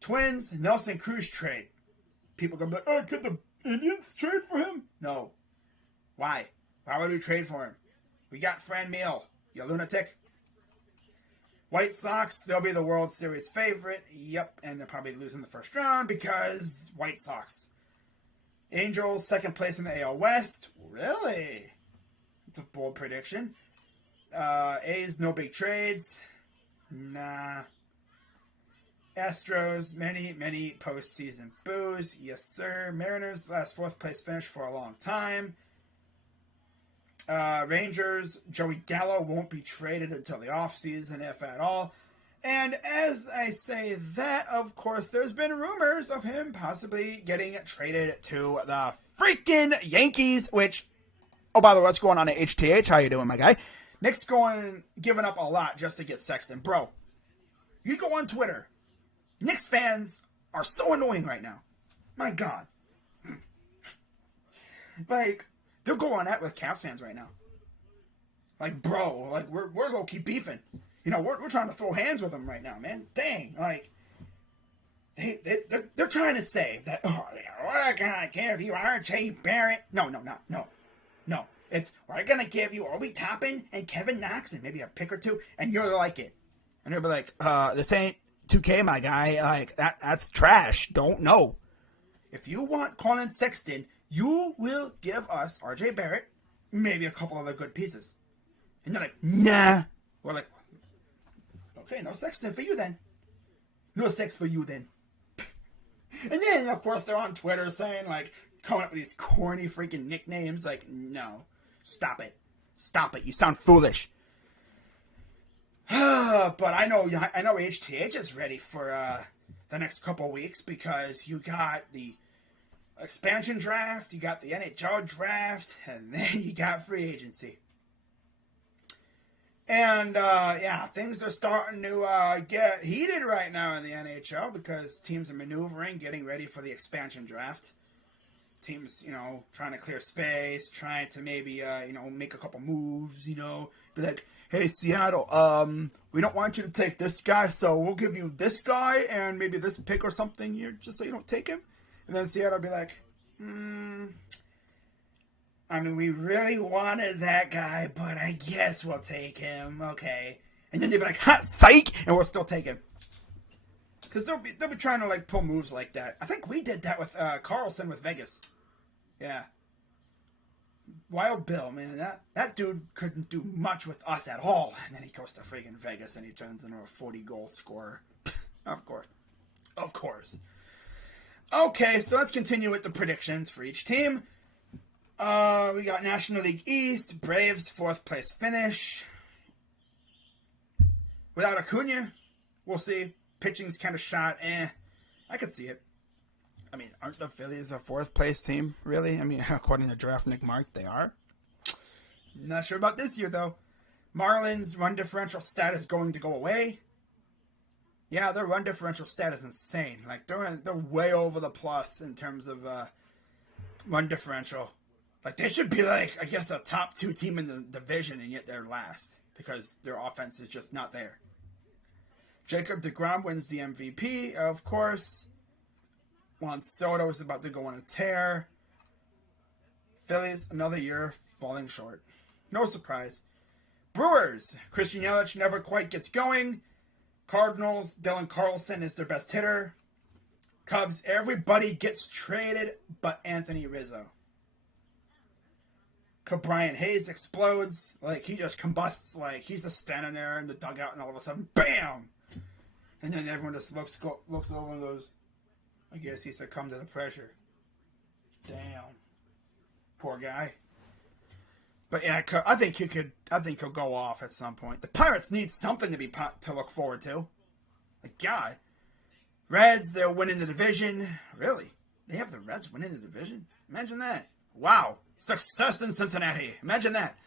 Twins, Nelson Cruz trade. People going to be like, could the Indians trade for him? No. Why? Why would we trade for him? We got Fran Meal, you lunatic. White Sox, they'll be the World Series favorite. Yep, and they're probably losing the first round because White Sox. Angels, second place in the AL West. Really? It's a bold prediction. A's, no big trades. Nah. Astros, many postseason boos. Yes, sir. Mariners, last fourth place finish for a long time. Rangers, Joey Gallo won't be traded until the offseason, if at all. And as I say that, of course, there's been rumors of him possibly getting traded to the freaking Yankees, which, oh, by the way, what's going on at HTH? How you doing, my guy? Nick's giving up a lot just to get Sexton. Bro, you go on Twitter. Knicks fans are so annoying right now. My God. Like, they're going at with Cavs fans right now. Like, bro, like, we're low-key beefing. We're trying to throw hands with them right now, man. Dang, like, they're trying to say that, we're going to give you R.J. Barrett. No. It's, we're going to give you Obi Toppin and Kevin Knox and maybe a pick or two, and you'll like it. And they'll be like, this ain't 2K, my guy. Like, that's trash. Don't know. If you want Colin Sexton, you will give us R.J. Barrett, maybe a couple other good pieces. And they're like, nah. We're like, okay, no Sexton for you then. No sex for you then. And then, of course, they're on Twitter saying, like, coming up with these corny freaking nicknames. Like, no. Stop it. Stop it. You sound foolish. But I know HTH is ready for the next couple weeks because you got the expansion draft, you got the NHL draft, and then you got free agency. And, yeah, things are starting to get heated right now in the NHL because teams are maneuvering, getting ready for the expansion draft. Teams, trying to clear space, trying to maybe, make a couple moves, be like, hey, Seattle, we don't want you to take this guy, so we'll give you this guy and maybe this pick or something here just so you don't take him. And then Seattle will be like, we really wanted that guy, but I guess we'll take him. Okay. And then they'll be like, ha, psych! And we'll still take him. Because they'll be trying to, like, pull moves like that. I think we did that with Carlson with Vegas. Yeah. Wild Bill, man. That dude couldn't do much with us at all. And then he goes to freaking Vegas and he turns into a 40-goal scorer. Of course. Of course. Okay, so let's continue with the predictions for each team. We got National League East, Braves, 4th place finish. Without Acuna, we'll see. Pitching's kind of shot. I could see it. Aren't the Phillies a 4th place team, really? According to Draft Nick Mark, they are. Not sure about this year, though. Marlins' run differential stat is going to go away. Yeah, their run differential stat is insane. Like, they're way over the plus in terms of run differential. Like, they should be, like, I guess, a top 2 team in the division, and yet they're last. Because their offense is just not there. Jacob deGrom wins the MVP, of course. Juan Soto is about to go on a tear. Phillies, another year falling short. No surprise. Brewers, Christian Yelich never quite gets going. Cardinals, Dylan Carlson is their best hitter. Cubs, everybody gets traded but Anthony Rizzo. Brian Hayes explodes. Like, he just combusts. Like, he's just standing there in the dugout and all of a sudden, BAM! And then everyone just looks over and goes, I guess he succumbed to the pressure. Damn. Poor guy. But yeah, I think he'll go off at some point. The Pirates need something to look forward to. Like, God. Reds, they're winning the division. Really? They have the Reds winning the division? Imagine that. Wow. Success in Cincinnati. Imagine that.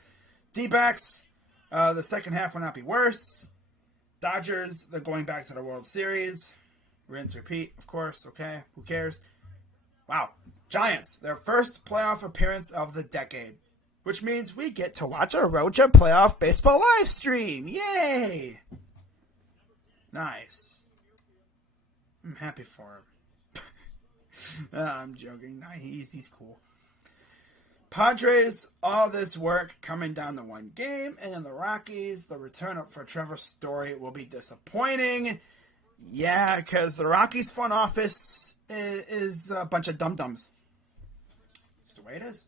D-backs, the second half will not be worse. Dodgers, they're going back to the World Series. Rinse, repeat, of course. Okay, who cares? Wow. Giants, their first playoff appearance of the decade. Which means we get to watch a Rocha playoff baseball live stream. Yay! Nice. I'm happy for him. I'm joking. Nah, he's cool. Padres, all this work coming down to one game. And in the Rockies, the return up for Trevor Story will be disappointing. Yeah, because the Rockies front office is a bunch of dum-dums. It's the way it is.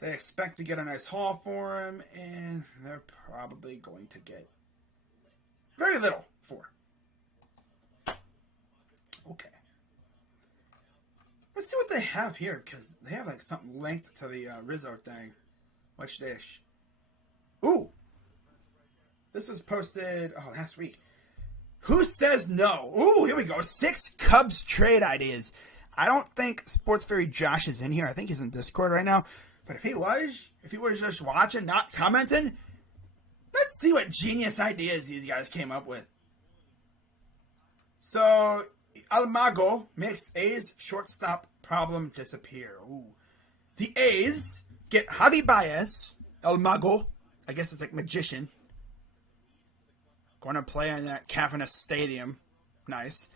They expect to get a nice haul for him, and they're probably going to get very little for him. Okay. Let's see what they have here, because they have like something linked to the Rizzo thing. Watch this. Ooh. This was posted last week. Who says no? Ooh, here we go. 6 Cubs trade ideas. I don't think Sports Fairy Josh is in here. I think he's in Discord right now. But if he was just watching, not commenting, let's see what genius ideas these guys came up with. So, Almago makes A's shortstop problem disappear. Ooh. The A's get Javi Baez, Almago, I guess it's like magician, going to play in that cavernous stadium. Nice.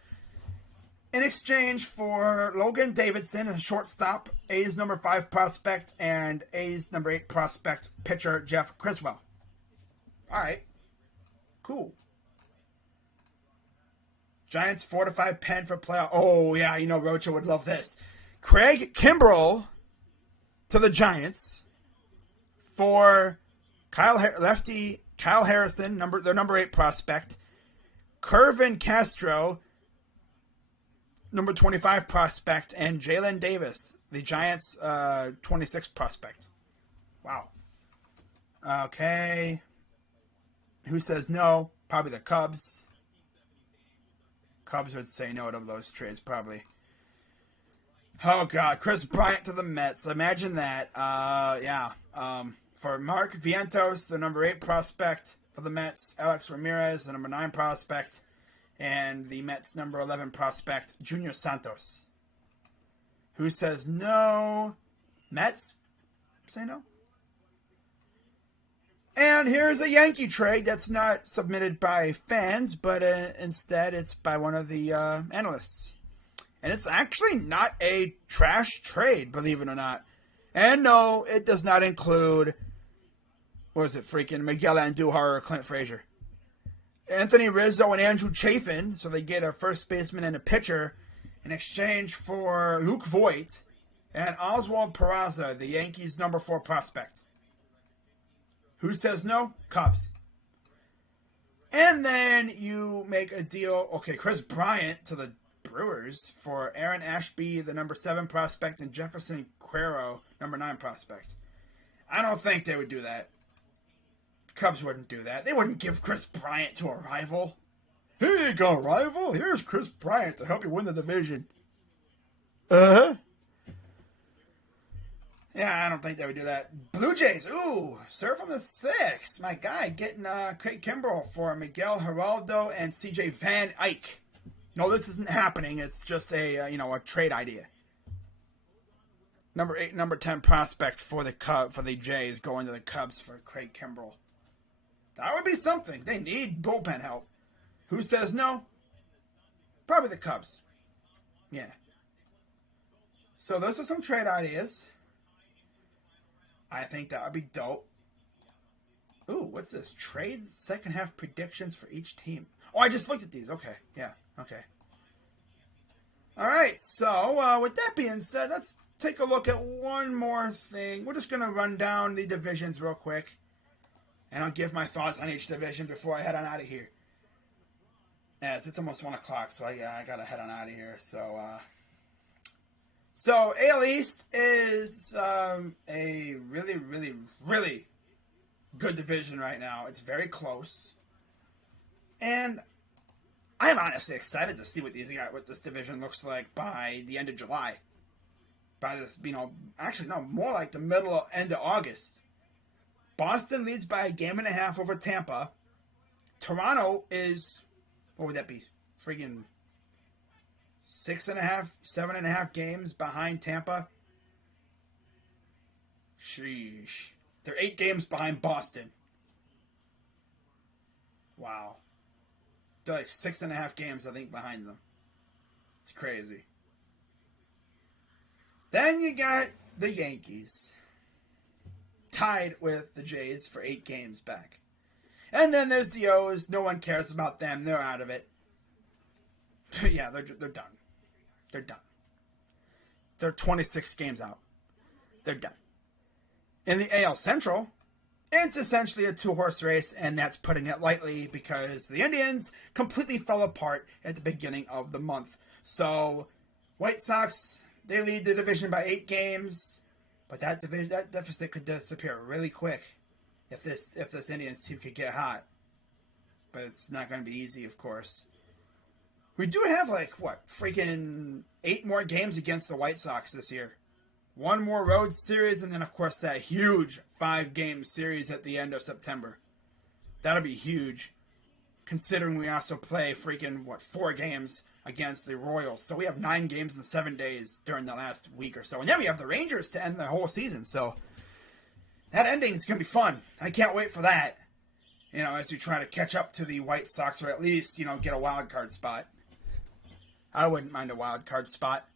In exchange for Logan Davidson, a shortstop, A's number 5 prospect, and A's number 8 prospect pitcher Jeff Criswell. All right. Cool. Giants fortify pen for playoff. Oh, yeah, Rocha would love this. Craig Kimbrell to the Giants for Lefty Kyle Harrison, their number 8 prospect. Kervin Castro, number 25 prospect, and Jalen Davis, the Giants' 26 prospect. Wow. Okay. Who says no? Probably the Cubs. Cubs would say no to those trades, probably. Oh, God. Chris Bryant to the Mets. Imagine that. For Mark Vientos, the number 8 prospect for the Mets. Alex Ramirez, the number 9 prospect. And the Mets' number 11 prospect, Junior Santos. Who says no? Mets say no. And here's a Yankee trade that's not submitted by fans, but instead it's by one of the analysts. And it's actually not a trash trade, believe it or not. And no, it does not include, Miguel Andujar or Clint Frazier. Anthony Rizzo and Andrew Chafin, so they get a first baseman and a pitcher in exchange for Luke Voigt and Oswald Peraza, the Yankees' number 4 prospect. Who says no? Cubs. And then you make a deal, Chris Bryant to the Brewers for Aaron Ashby, the number 7 prospect, and Jefferson Quero, number 9 prospect. I don't think they would do that. Cubs wouldn't do that. They wouldn't give Chris Bryant to a rival. Here you go, rival. Here's Chris Bryant to help you win the division. Uh-huh. Yeah, I don't think they would do that. Blue Jays, serve from the 6. My guy, getting Craig Kimbrell for Miguel Geraldo and C.J. Van Eyck. No, this isn't happening. It's just a trade idea. Number 8, number 10 prospect for the Jays going to the Cubs for Craig Kimbrell. That would be something. They need bullpen help. Who says no? Probably the Cubs. Yeah. So those are some trade ideas. I think that would be dope. Ooh, what's this? Trades, second half predictions for each team. Oh, I just looked at these. Okay, yeah, okay. All right, so with that being said, let's take a look at one more thing. We're just going to run down the divisions real quick. And I'll give my thoughts on each division before I head on out of here. Yes, it's almost 1 o'clock, so I got to head on out of here. So AL East is a really, really, really good division right now. It's very close. And I'm honestly excited to see what this division looks like by the end of July. By this, actually, no, more like the end of August. Boston leads by 1.5 games over Tampa. Toronto is, what would that be? Freaking 6.5, 7.5 games behind Tampa. Sheesh. They're 8 games behind Boston. Wow. They're like 6.5 games, I think, behind them. It's crazy. Then you got the Yankees. Tied with the Jays for 8 games back. And then there's the O's. No one cares about them. They're out of it. Yeah, they're done. They're done. They're 26 games out. They're done. In the AL Central, it's essentially a 2-horse race, and that's putting it lightly because the Indians completely fell apart at the beginning of the month. So, White Sox, they lead the division by 8 games. But that deficit could disappear really quick if this Indians team could get hot. But it's not going to be easy, of course. We do have, freaking 8 more games against the White Sox this year. 1 more road series, and then, of course, that huge 5-game series at the end of September. That'll be huge, considering we also play 4 games against the Royals. So we have 9 games in 7 days during the last week or so. And then we have the Rangers to end the whole season. So that ending is going to be fun. I can't wait for that. As we try to catch up to the White Sox or at least, get a wild card spot. I wouldn't mind a wild card spot.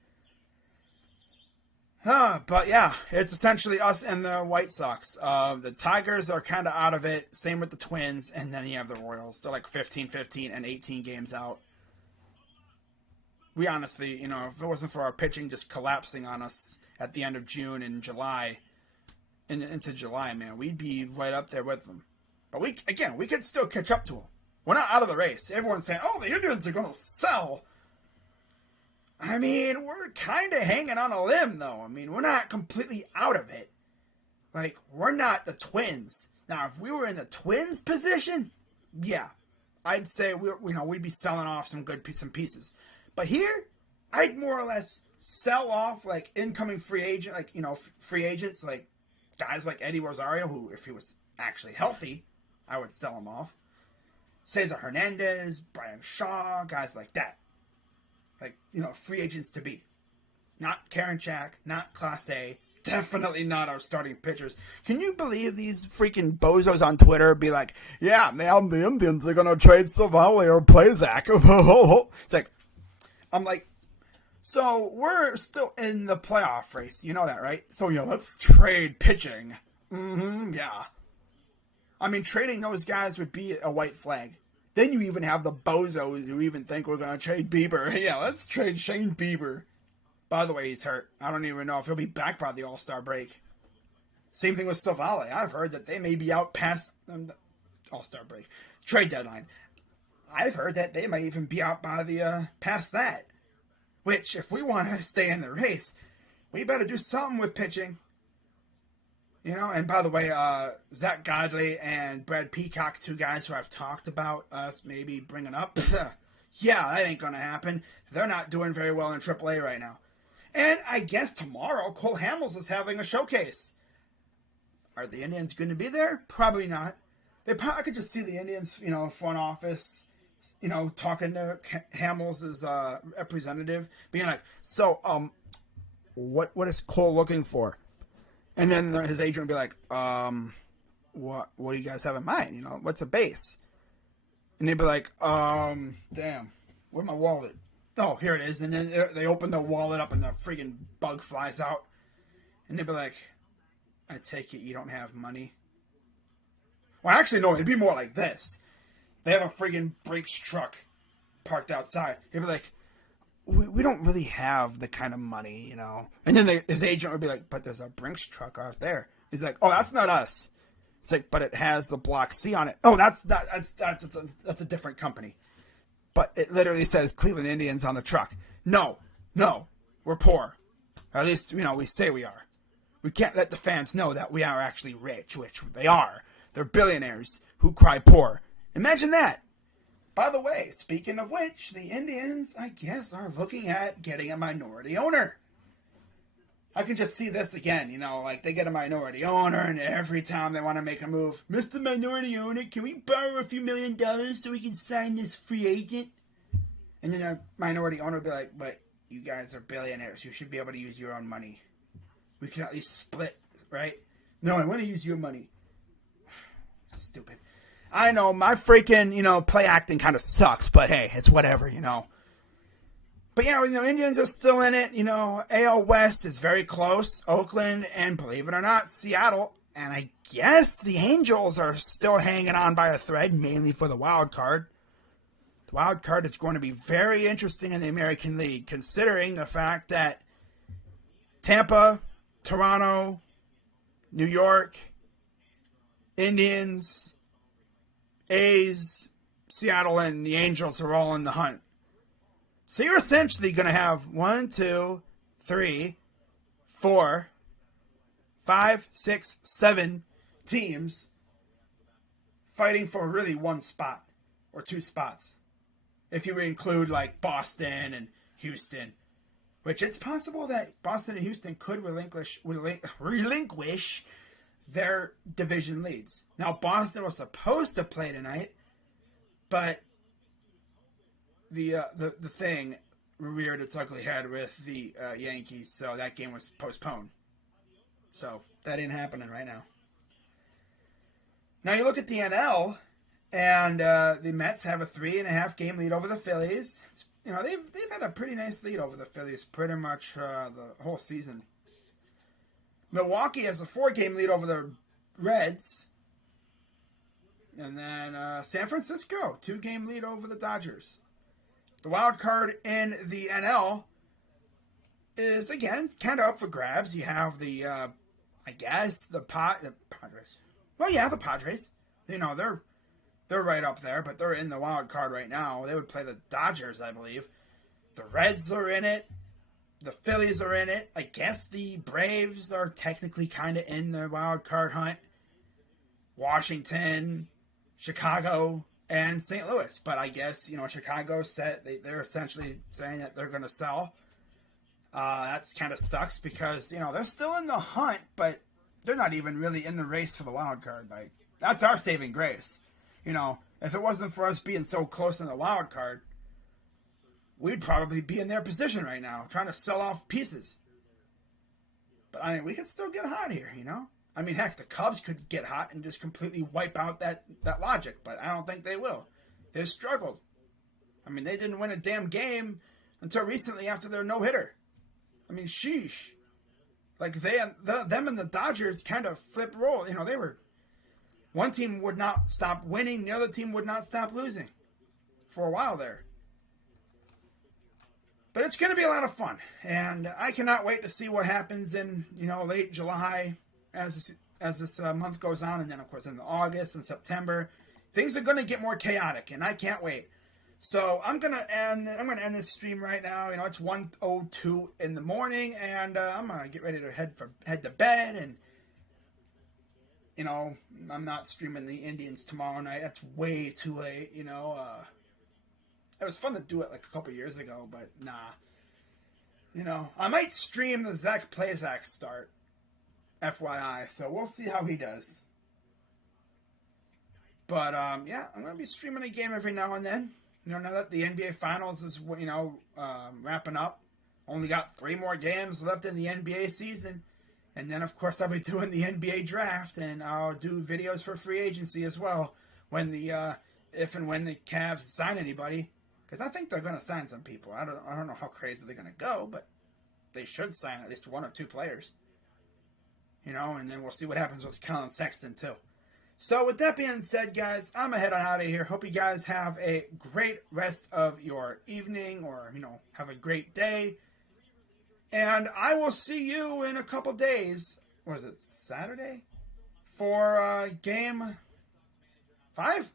But yeah, it's essentially us and the White Sox. The Tigers are kind of out of it. Same with the Twins. And then you have the Royals. They're like 15, and 18 games out. We honestly, if it wasn't for our pitching just collapsing on us at the end of June and July, into July, man, we'd be right up there with them. But we could still catch up to them. We're not out of the race. Everyone's saying, oh, the Indians are going to sell. I mean, we're kind of hanging on a limb, though. I mean, we're not completely out of it. Like, we're not the Twins. Now, if we were in the Twins position, yeah, I'd say we'd be selling off some pieces. But here, I'd more or less sell off like incoming free agents, like guys like Eddie Rosario, who, if he was actually healthy, I would sell him off. Cesar Hernandez, Brian Shaw, guys like that. Like, free agents to be. Not Karinchak, not Class A, definitely not our starting pitchers. Can you believe these freaking bozos on Twitter be like, yeah, man, the Indians are going to trade Savali or Plazak. It's like, I'm like, so we're still in the playoff race. You know that, right? So, let's trade pitching. Yeah. I mean, trading those guys would be a white flag. Then you even have the bozos who even think we're going to trade Bieber. Yeah, let's trade Shane Bieber. By the way, he's hurt. I don't even know if he'll be back by the All-Star break. Same thing with Savali. I've heard that they may be out past the All-Star break. Trade deadline. I've heard that they might even be out by the past that. Which, if we want to stay in the race, we better do something with pitching. And by the way, Zach Godley and Brad Peacock, two guys who I've talked about us maybe bringing up. Yeah, that ain't going to happen. They're not doing very well in AAA right now. And I guess tomorrow, Cole Hamels is having a showcase. Are the Indians going to be there? Probably not. I could just see the Indians, front office, talking to Hamels' representative, being like, so, what is Cole looking for? And then his agent would be like, what do you guys have in mind? What's a base? And they'd be like, damn, where's my wallet? Oh, here it is. And then they open the wallet up and the freaking bug flies out. And they'd be like, I take it you don't have money. Well, actually, no, it'd be more like this. They have a friggin' Brinks truck parked outside. He'd be like, we don't really have the kind of money, And then his agent would be like, but there's a Brinks truck out there. He's like, oh, that's not us. It's like, but it has the Block C on it. Oh, that's a different company. But it literally says Cleveland Indians on the truck. No, we're poor. Or at least, we say we are. We can't let the fans know that we are actually rich, which they are. They're billionaires who cry poor. Imagine that. By the way, speaking of which, the Indians, I guess, are looking at getting a minority owner. I can just see this again, like they get a minority owner, and every time they want to make a move, Mr. Minority Owner, can we borrow a few $1 million so we can sign this free agent? And then a minority owner will be like, but you guys are billionaires. You should be able to use your own money. We can at least split, right? No, I want to use your money. Stupid. I know, my freaking, play acting kind of sucks, but hey, it's whatever, But yeah, Indians are still in it. AL West is very close. Oakland and, believe it or not, Seattle. And I guess the Angels are still hanging on by a thread, mainly for the wild card. The wild card is going to be very interesting in the American League, considering the fact that Tampa, Toronto, New York, Indians, A's, Seattle, and the Angels are all in the hunt. So you're essentially going to have 1, 2, 3, 4, 5, 6, 7 teams fighting for really one spot or two spots. If you include like Boston and Houston, which it's possible that Boston and Houston could relinquish their division leads. Now, Boston was supposed to play tonight, but the thing reared its ugly head with the Yankees, so that game was postponed. So that ain't happening right now. Now you look at the NL, and the Mets have a 3.5 game lead over the Phillies. They've had a pretty nice lead over the Phillies pretty much the whole season. Milwaukee has a 4-game lead over the Reds. And then San Francisco, 2-game lead over the Dodgers. The wild card in the NL is, again, kind of up for grabs. You have the I guess the Padres. Well, yeah, the Padres. You know, they're right up there, but they're in the wild card right now. They would play the Dodgers, I believe. The Reds are in it. The Phillies are in it. I guess the Braves are technically kind of in the wild card hunt. Washington, Chicago, and St. Louis. But I guess, you know, Chicago said they're essentially saying that they're going to sell. That's kind of sucks because, you know, they're still in the hunt, but they're not even really in the race for the wild card. Like, that's our saving grace. You know, if it wasn't for us being so close in the wild card, we'd probably be in their position right now, trying to sell off pieces. But I mean, we could still get hot here, you know? I mean, heck, the Cubs could get hot and just completely wipe out that logic, but I don't think they will. They've struggled. I mean, they didn't win a damn game until recently after their no-hitter. I mean, sheesh. Like, them and the Dodgers kind of flip role. You know, they were... One team would not stop winning, the other team would not stop losing for a while there. But it's going to be a lot of fun, and I cannot wait to see what happens in, you know, late July as this month goes on, and then, of course, in August and September. Things are going to get more chaotic, and I can't wait. So I'm gonna end this stream right now. You know, it's 1:02 in the morning, and I'm gonna get ready to head to bed. And you know, I'm not streaming the Indians tomorrow night. That's way too late. You know, it was fun to do it like a couple years ago, but nah. You know, I might stream the Zach Plazak start, FYI. So we'll see how he does. But yeah, I'm gonna be streaming a game every now and then. You know, now that the NBA Finals is, you know, wrapping up, only got 3 more games left in the NBA season. And then, of course, I'll be doing the NBA Draft, and I'll do videos for free agency as well when if and when the Cavs sign anybody. Because I think they're going to sign some people. I don't know how crazy they're going to go, but they should sign at least 1 or 2 players. You know, and then we'll see what happens with Colin Sexton, too. So with that being said, guys, I'm going to head on out of here. Hope you guys have a great rest of your evening, or, you know, have a great day. And I will see you in a couple days. What is it, Saturday? For game 5?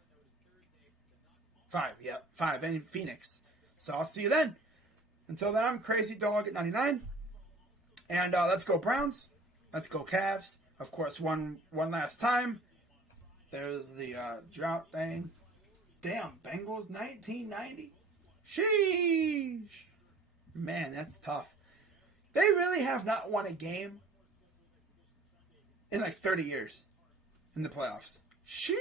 5, yeah, 5 in Phoenix. So I'll see you then. Until then, I'm Krazy Dawg at 99. And let's go Browns. Let's go Cavs. Of course, one last time. There's the drought thing. Damn, Bengals 1990? Sheesh. Man, that's tough. They really have not won a game in like 30 years in the playoffs. Sheesh.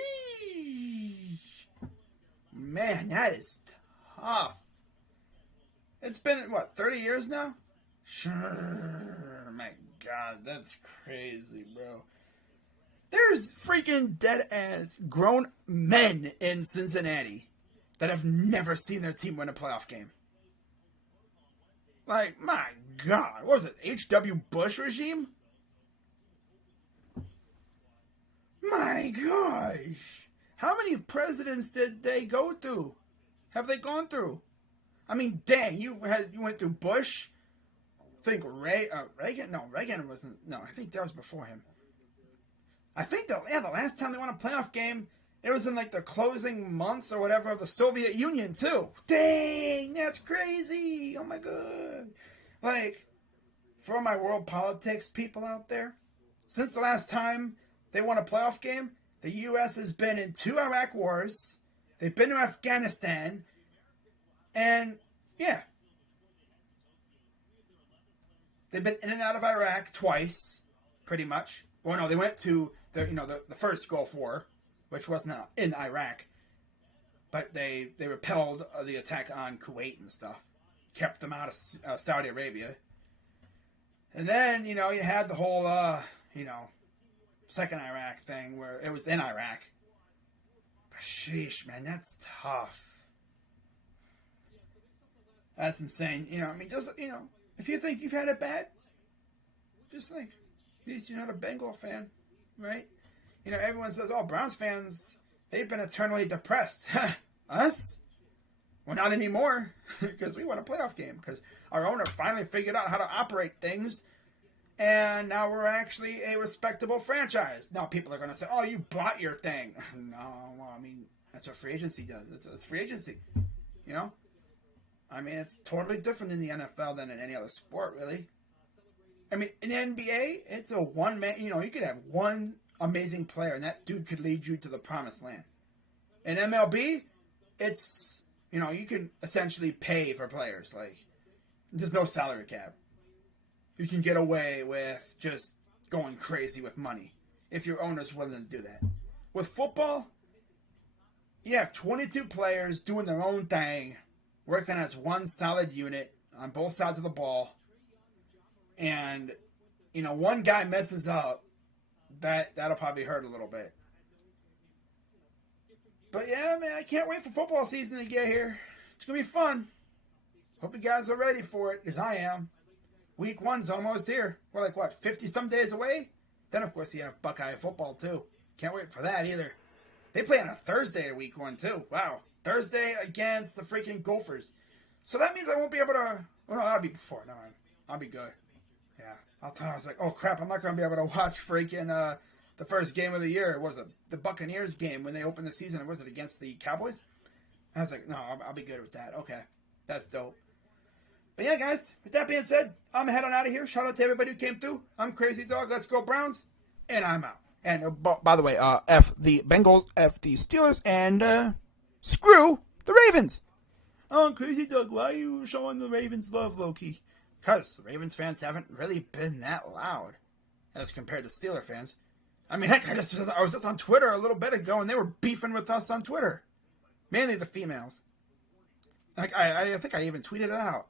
Man, that is tough. It's been, what, 30 years now? Sure. My God, that's crazy, bro. There's freaking dead-ass grown men in Cincinnati that have never seen their team win a playoff game. Like, my God. What was it, H.W. Bush regime? My gosh. How many presidents did they go through? Have they gone through? I mean, dang, you went through Bush. I think Reagan. No, Reagan wasn't. No, I think that was before him. I think the last time they won a playoff game, it was in like the closing months or whatever of the Soviet Union too. Dang, that's crazy. Oh my God. Like, for all my world politics people out there, since the last time they won a playoff game, the U.S. has been in 2 Iraq wars. They've been to Afghanistan. And, yeah. They've been in and out of Iraq twice, pretty much. Well, no, they went to the first Gulf War, which was not in Iraq. But they repelled the attack on Kuwait and stuff. Kept them out of Saudi Arabia. And then, you had the whole, second Iraq thing where it was in Iraq. But sheesh, man, that's tough. That's insane. If you think you've had it bad, just think. At least you're not a Bengal fan, right? Everyone says, oh, Browns fans, they've been eternally depressed. Us? Well, not anymore, because we won a playoff game, because our owner finally figured out how to operate things, and now we're actually a respectable franchise. Now people are going to say, "Oh, you bought your thing." No, well, I mean that's what free agency does. It's free agency, you know. I mean it's totally different in the NFL than in any other sport, really. I mean in NBA, it's a one man. You know, you could have one amazing player, and that dude could lead you to the promised land. In MLB, it's you can essentially pay for players. Like there's no salary cap. You can get away with just going crazy with money if your owner's willing to do that. With football, you have 22 players doing their own thing, working as one solid unit on both sides of the ball. And, one guy messes up, that'll probably hurt a little bit. But yeah, man, I can't wait for football season to get here. It's going to be fun. Hope you guys are ready for it, because I am. Week 1's almost here. We're like, 50-some days away? Then, of course, you have Buckeye football, too. Can't wait for that, either. They play on a Thursday Week 1, too. Wow. Thursday against the freaking Gophers. So that means I won't be able to... Well, that'll be before. No, I'll be good. Yeah. I was like, oh, crap, I'm not going to be able to watch freaking the first game of the year. It was the Buccaneers game when they opened the season. Was it against the Cowboys? I was like, no, I'll be good with that. Okay. That's dope. But yeah, guys, with that being said, I'm heading out of here. Shout out to everybody who came through. I'm Krazy Dawg. Let's go Browns. And I'm out. And by the way, F the Bengals, F the Steelers, and screw the Ravens. Oh, Krazy Dawg, why are you showing the Ravens love, low-key? Because the Ravens fans haven't really been that loud as compared to Steeler fans. I mean, heck, I was just on Twitter a little bit ago, and they were beefing with us on Twitter. Mainly the females. Like, I think I even tweeted it out.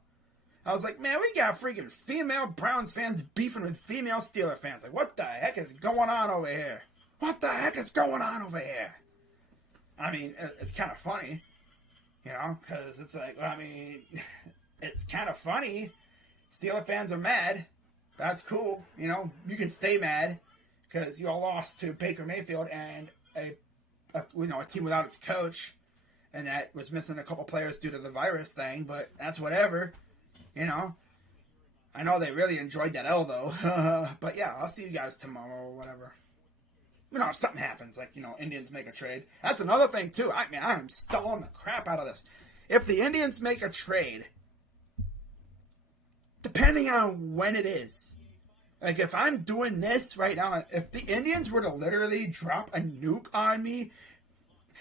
I was like, man, we got freaking female Browns fans beefing with female Steeler fans. Like, what the heck is going on over here? What the heck is going on over here? I mean, it's kind of funny, because it's like, it's kind of funny. Steeler fans are mad. That's cool. You can stay mad because you all lost to Baker Mayfield and a team without its coach, and that was missing a couple players due to the virus thing, but that's whatever. I know they really enjoyed that L, though. But yeah, I'll see you guys tomorrow or whatever. If something happens, like, Indians make a trade. That's another thing, too. I'm stalling the crap out of this. If the Indians make a trade, depending on when it is, like, if I'm doing this right now, if the Indians were to literally drop a nuke on me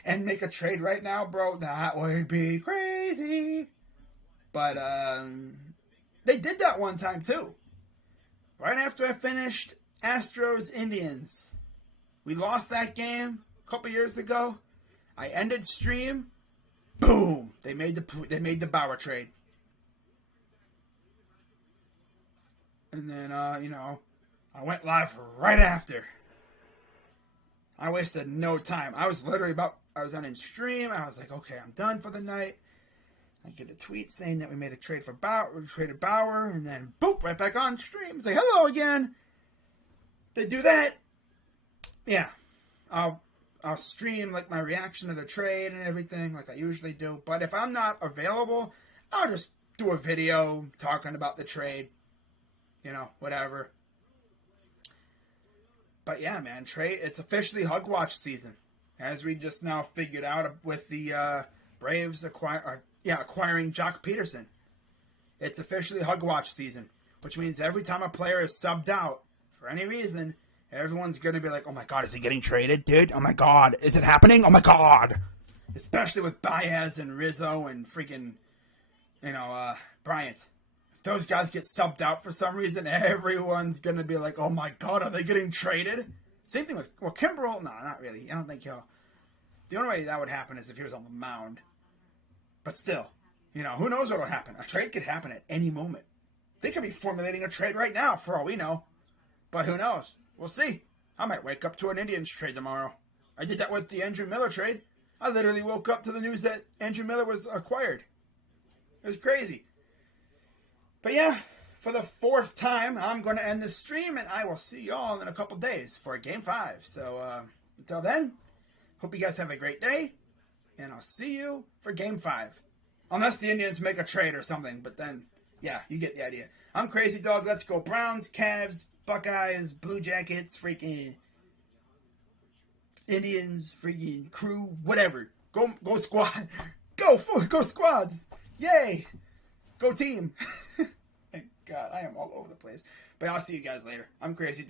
and make a trade right now, bro, that would be crazy. But they did that one time, too. Right after I finished Astros Indians. We lost that game a couple years ago. I ended stream. Boom! They made the Bauer trade. And then, I went live right after. I wasted no time. I was on in stream. I was like, okay, I'm done for the night. I get a tweet saying that we made a trade for Bauer. We traded Bauer, and then boop, right back on stream. Say hello again. They do that. Yeah, I'll stream like my reaction to the trade and everything like I usually do. But if I'm not available, I'll just do a video talking about the trade. Whatever. But yeah, man, trade. It's officially Hug Watch season, as we just now figured out with the Braves acquiring Jock Peterson. It's officially Hug Watch season, which means every time a player is subbed out for any reason, everyone's going to be like, oh my God, is he getting traded, dude? Oh my God, is it happening? Oh my God. Especially with Baez and Rizzo and freaking, Bryant. If those guys get subbed out for some reason, everyone's going to be like, oh my God, are they getting traded? Same thing with, Kimbrel. No, not really. I don't think he'll. The only way that would happen is if he was on the mound. But still, who knows what will happen? A trade could happen at any moment. They could be formulating a trade right now, for all we know. But who knows? We'll see. I might wake up to an Indians trade tomorrow. I did that with the Andrew Miller trade. I literally woke up to the news that Andrew Miller was acquired. It was crazy. But yeah, for the 4th time, I'm going to end this stream, and I will see y'all in a couple days for Game 5. So, until then, hope you guys have a great day, and I'll see you for Game 5. Unless the Indians make a trade or something, but then, yeah, you get the idea. I'm Krazy Dawg. Let's go Browns, Cavs, Buckeyes, Blue Jackets, freaking Indians, freaking Crew, whatever. Go squad. Go squads. Yay. Go team. Thank God, I am all over the place. But I'll see you guys later. I'm Krazy Dawg.